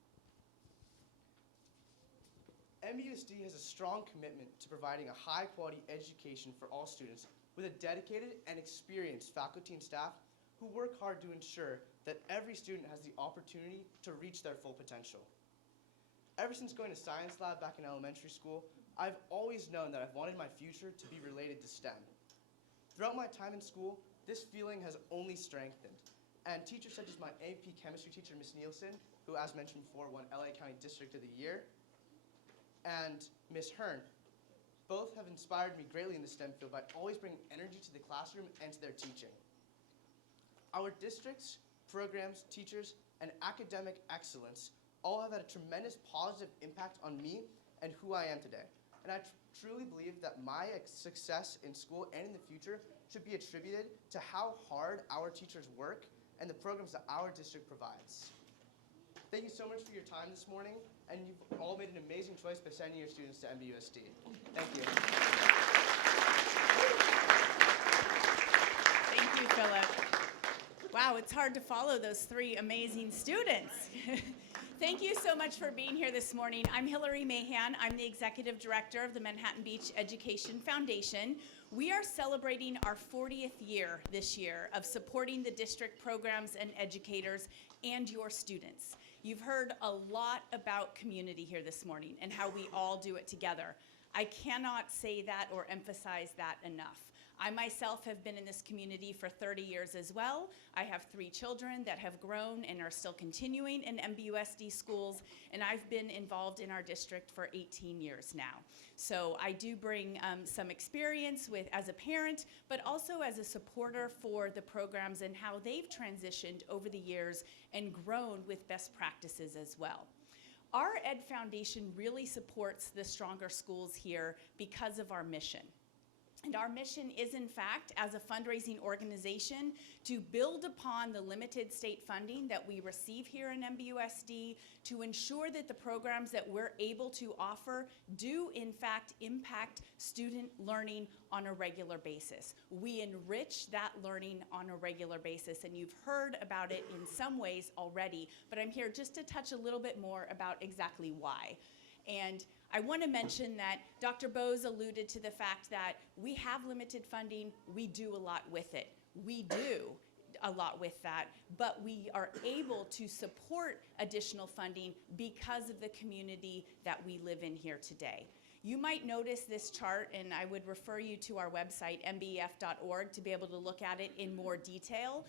MBUSD has a strong commitment to providing a high-quality education for all students with a dedicated and experienced faculty and staff who work hard to ensure that every student has the opportunity to reach their full potential. Ever since going to science lab back in elementary school, I've always known that I've wanted my future to be related to STEM. Throughout my time in school, this feeling has only strengthened. And teachers such as my AP chemistry teacher, Ms. Nielsen, who as mentioned before won LA County District of the Year, and Ms. Hearn, both have inspired me greatly in the STEM field by always bringing energy to the classroom and to their teaching. Our districts, programs, teachers, and academic excellence all have had a tremendous positive impact on me and who I am today. And I truly believe that my success in school and in the future should be attributed to how hard our teachers work and the programs that our district provides. Thank you so much for your time this morning, and you've all made an amazing choice by sending your students to MBUSD. Thank you. Thank you, Philip. Wow, it's hard to follow those three amazing students. Thank you so much for being here this morning. I'm Hillary Mahan. I'm the Executive Director of the Manhattan Beach Education Foundation. We are celebrating our 40th year this year of supporting the district programs and educators and your students. You've heard a lot about community here this morning and how we all do it together. I cannot say that or emphasize that enough. I myself have been in this community for 30 years as well. I have 3 children that have grown and are still continuing in MBUSD schools, and I've been involved in our district for 18 years now. So I do bring some experience as a parent, but also as a supporter for the programs and how they've transitioned over the years and grown with best practices as well. Our Ed Foundation really supports the Stronger Schools here because of our mission. And our mission is, in fact, as a fundraising organization, to build upon the limited state funding that we receive here in MBUSD to ensure that the programs that we're able to offer do, in fact, impact student learning on a regular basis. We enrich that learning on a regular basis, and you've heard about it in some ways already, but I'm here just to touch a little bit more about exactly why. And I want to mention that Dr. Bose alluded to the fact that we have limited funding, we do a lot with it. We do a lot with that, but we are able to support additional funding because of the community that we live in here today. You might notice this chart, and I would refer you to our website, mbef.org, to be able to look at it in more detail.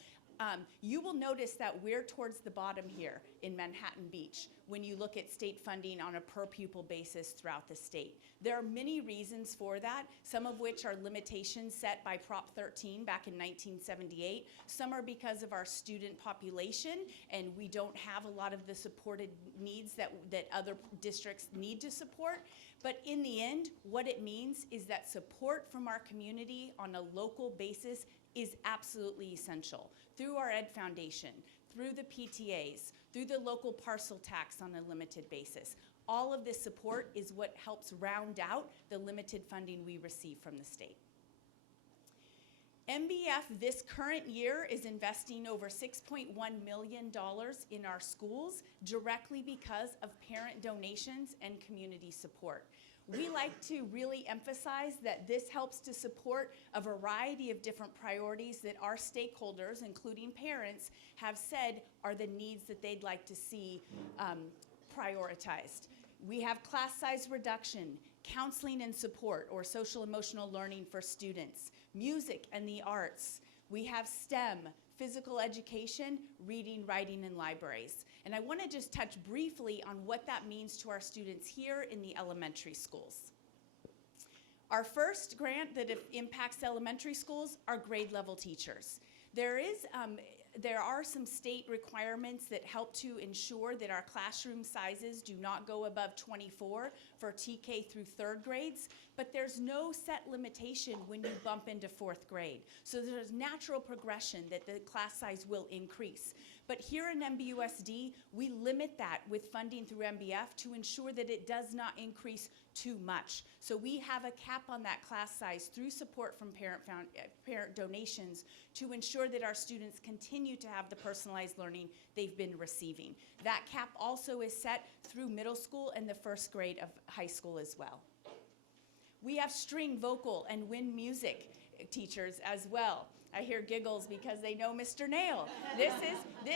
You will notice that we're towards the bottom here in Manhattan Beach when you look at state funding on a per pupil basis throughout the state. There are many reasons for that, some of which are limitations set by Prop 13 back in 1978. Some are because of our student population, and we don't have a lot of the supported needs that other districts need to support. But in the end, what it means is that support from our community on a local basis is absolutely essential. Through our Ed Foundation, through the PTAs, through the local parcel tax on a limited basis. All of this support is what helps round out the limited funding we receive from the state. MBF this current year is investing over $6.1 million in our schools directly because of parent donations and community support. We like to really emphasize that this helps to support a variety of different priorities that our stakeholders, including parents, have said are the needs that they'd like to see prioritized. We have class size reduction, counseling and support, or social emotional learning for students, music and the arts. We have STEM, physical education, reading, writing, and libraries. And I want to just touch briefly on what that means to our students here in the elementary schools. Our first grant that impacts elementary schools are grade level teachers. There are some state requirements that help to ensure that our classroom sizes do not go above 24 for TK through third grades, but there's no set limitation when you bump into fourth grade. So there's natural progression that the class size will increase. But here in MBUSD, we limit that with funding through MBF to ensure that it does not increase too much. So we have a cap on that class size through support from parent donations to ensure that our students continue to have the personalized learning they've been receiving. That cap also is set through middle school and the first grade of high school as well. We have string, vocal, and wind music teachers as well. I hear giggles because they know Mr. Nail. This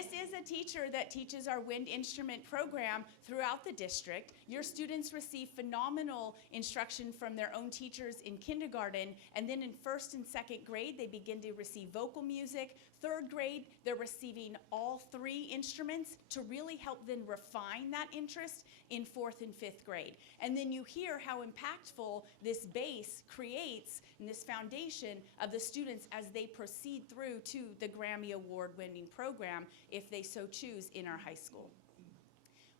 is a teacher that teaches our wind instrument program throughout the district. Your students receive phenomenal instruction from their own teachers in kindergarten, and then in first and second grade, they begin to receive vocal music. Third grade, they're receiving all three instruments to really help them refine that interest in fourth and fifth grade. And then you hear how impactful this base creates and this foundation of the students as they proceed through to the Grammy Award-winning program if they so choose in our high school.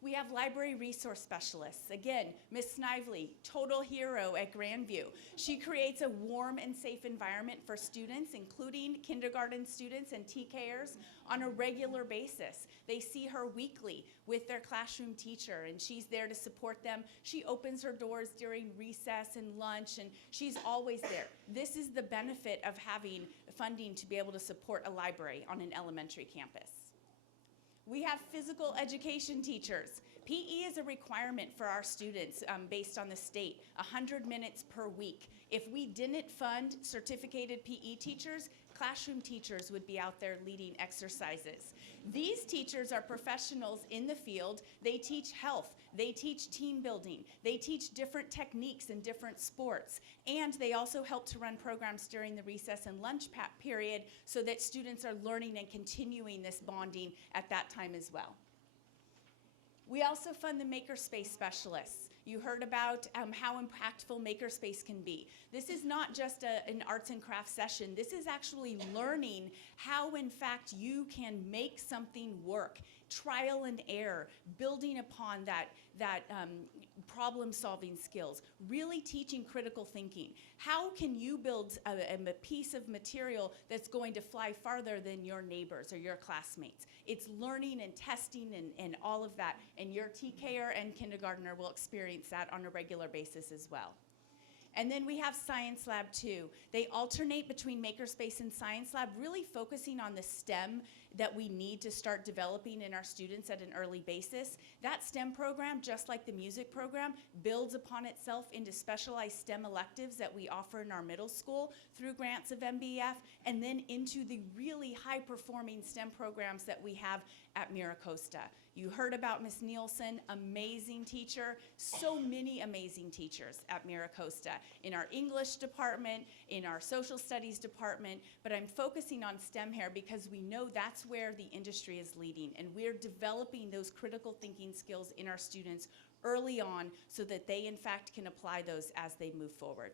We have library resource specialists. Again, Miss Snively, total hero at Grandview. She creates a warm and safe environment for students, including kindergarten students and TKers, on a regular basis. They see her weekly with their classroom teacher, and she's there to support them. She opens her doors during recess and lunch, and she's always there. This is the benefit of having funding to be able to support a library on an elementary campus. We have physical education teachers. PE is a requirement for our students based on the state, 100 minutes per week. If we didn't fund certificated PE teachers, classroom teachers would be out there leading exercises. These teachers are professionals in the field. They teach health, they teach team building, they teach different techniques in different sports, and they also help to run programs during the recess and lunch period so that students are learning and continuing this bonding at that time as well. We also fund the makerspace specialists. You heard about how impactful makerspace can be. This is not just an arts and crafts session. This is actually learning how, in fact, you can make something work trial and error, building upon that problem-solving skills, really teaching critical thinking. How can you build a piece of material that's going to fly farther than your neighbors or your classmates? It's learning and testing and all of that, and your TKer and kindergartner will experience that on a regular basis as well. And then we have Science Lab 2. They alternate between Makerspace and Science Lab, really focusing on the STEM that we need to start developing in our students at an early basis. That STEM program, just like the music program, builds upon itself into specialized STEM electives that we offer in our middle school through grants of MBF, and then into the really high-performing STEM programs that we have at MiraCosta. You heard about Miss Nielsen, amazing teacher, so many amazing teachers at MiraCosta, in our English department, in our social studies department, but I'm focusing on STEM here because we know that's where the industry is leading, and we're developing those critical thinking skills in our students early on so that they in fact can apply those as they move forward.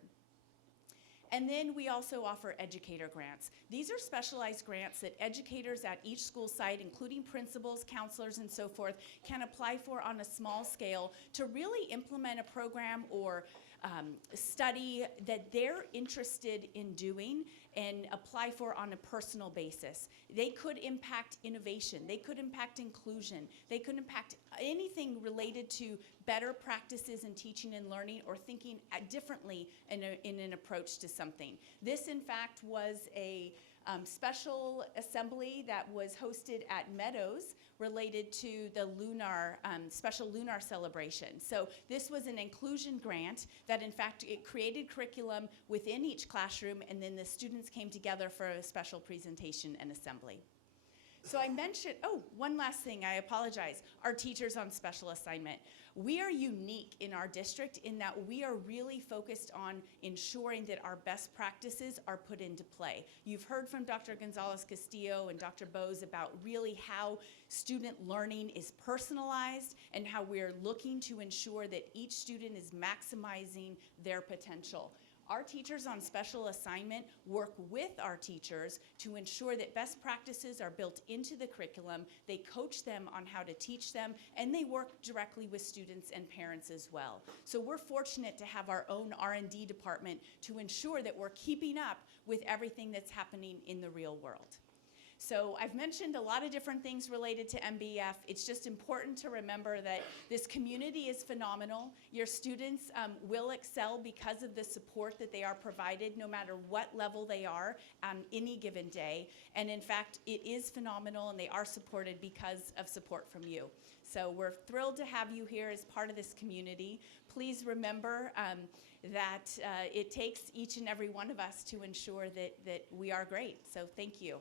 And then we also offer educator grants. These are specialized grants that educators at each school site, including principals, counselors, and so forth, can apply for on a small scale to really implement a program or study that they're interested in doing and apply for on a personal basis. They could impact innovation, they could impact inclusion, they could impact anything related to better practices in teaching and learning or thinking differently in an approach to something. This, in fact, was a special assembly that was hosted at Meadows related to the special lunar celebration. So this was an inclusion grant that in fact it created curriculum within each classroom, and then the students came together for a special presentation and assembly. So I mentioned, oh, one last thing, I apologize, our teachers on special assignment. We are unique in our district in that we are really focused on ensuring that our best practices are put into play. You've heard from Dr. Gonzalez-Castillo and Dr. Bose about really how student learning is personalized and how we're looking to ensure that each student is maximizing their potential. Our teachers on special assignment work with our teachers to ensure that best practices are built into the curriculum, they coach them on how to teach them, and they work directly with students and parents as well. So we're fortunate to have our own R&D department to ensure that we're keeping up with everything that's happening in the real world. So I've mentioned a lot of different things related to MBF. It's just important to remember that this community is phenomenal. Your students will excel because of the support that they are provided, no matter what level they are on any given day. And in fact, it is phenomenal, and they are supported because of support from you. So we're thrilled to have you here as part of this community. Please remember that it takes each and every one of us to ensure that we are great. So thank you.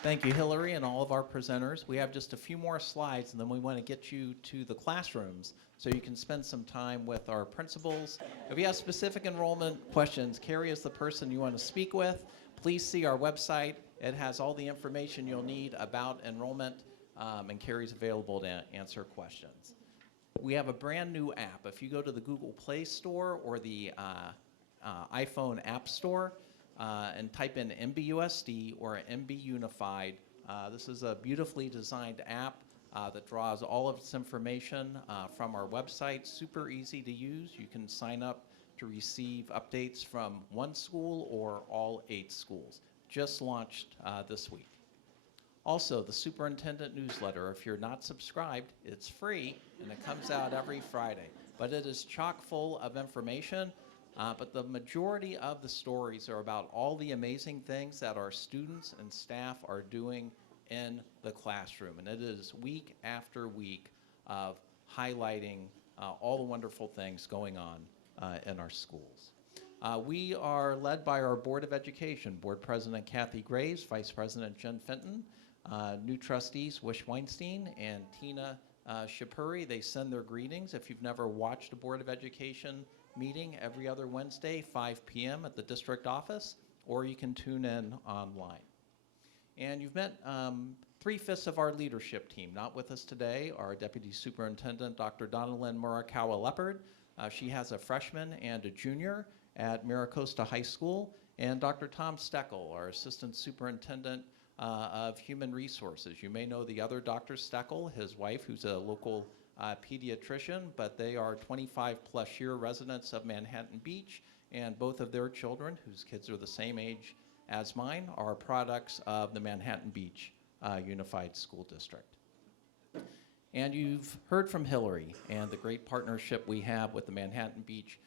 Thank you, Hillary, and all of our presenters. We have just a few more slides, and then we want to get you to the classrooms so you can spend some time with our principals. If you have specific enrollment questions, Carrie is the person you want to speak with. Please see our website. It has all the information you'll need about enrollment, and Carrie's available to answer questions. We have a brand new app. If you go to the Google Play Store or the iPhone App Store, and type in MBUSD or MB Unified. This is a beautifully designed app that draws all of its information from our website. Super easy to use. You can sign up to receive updates from one school or all 8 schools. Just launched this week. Also, the superintendent newsletter. If you're not subscribed, it's free and it comes out every Friday. But it is chock full of information. But the majority of the stories are about all the amazing things that our students and staff are doing in the classroom. And it is week after week of highlighting all the wonderful things going on in our schools. We are led by our Board of Education, Board President Kathy Graves, Vice President Jen Fenton, new trustees Wish Weinstein and Tina Shapuri. They send their greetings. If you've never watched a Board of Education meeting every other Wednesday, 5 p.m. at the district office, or you can tune in online. And you've met 3/5 of our leadership team. Not with us today, our Deputy Superintendent, Dr. Donalyn Murakawa Leopard. She has a freshman and a junior at MiraCosta High School, and Dr. Tom Steckel, our Assistant Superintendent of Human Resources. You may know the other Dr. Steckel, his wife, who's a local pediatrician, but they are 25-plus year residents of Manhattan Beach, and both of their children, whose kids are the same age as mine, are products of the Manhattan Beach Unified School District. And you've heard from Hillary and the great partnership we have with the Manhattan Beach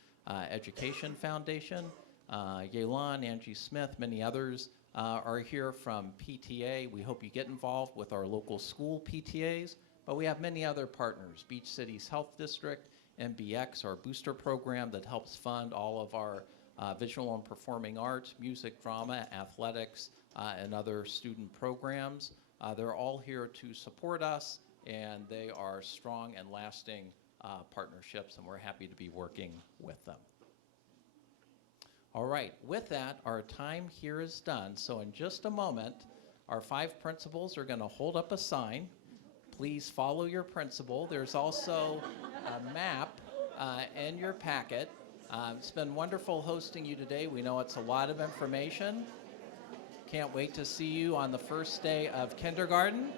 Education Foundation. Yelan, Angie Smith, many others are here from PTA. We hope you get involved with our local school PTAs, but we have many other partners. Beach Cities Health District, MBX, our booster program that helps fund all of our visual and performing arts, music, drama, athletics, and other student programs. They're all here to support us, and they are strong and lasting partnerships, and we're happy to be working with them. All right, with that, our time here is done. So in just a moment, our 5 principals are going to hold up a sign. Please follow your principal. There's also a map in your packet. It's been wonderful hosting you today. We know it's a lot of information. Can't wait to see you on the first day of kindergarten.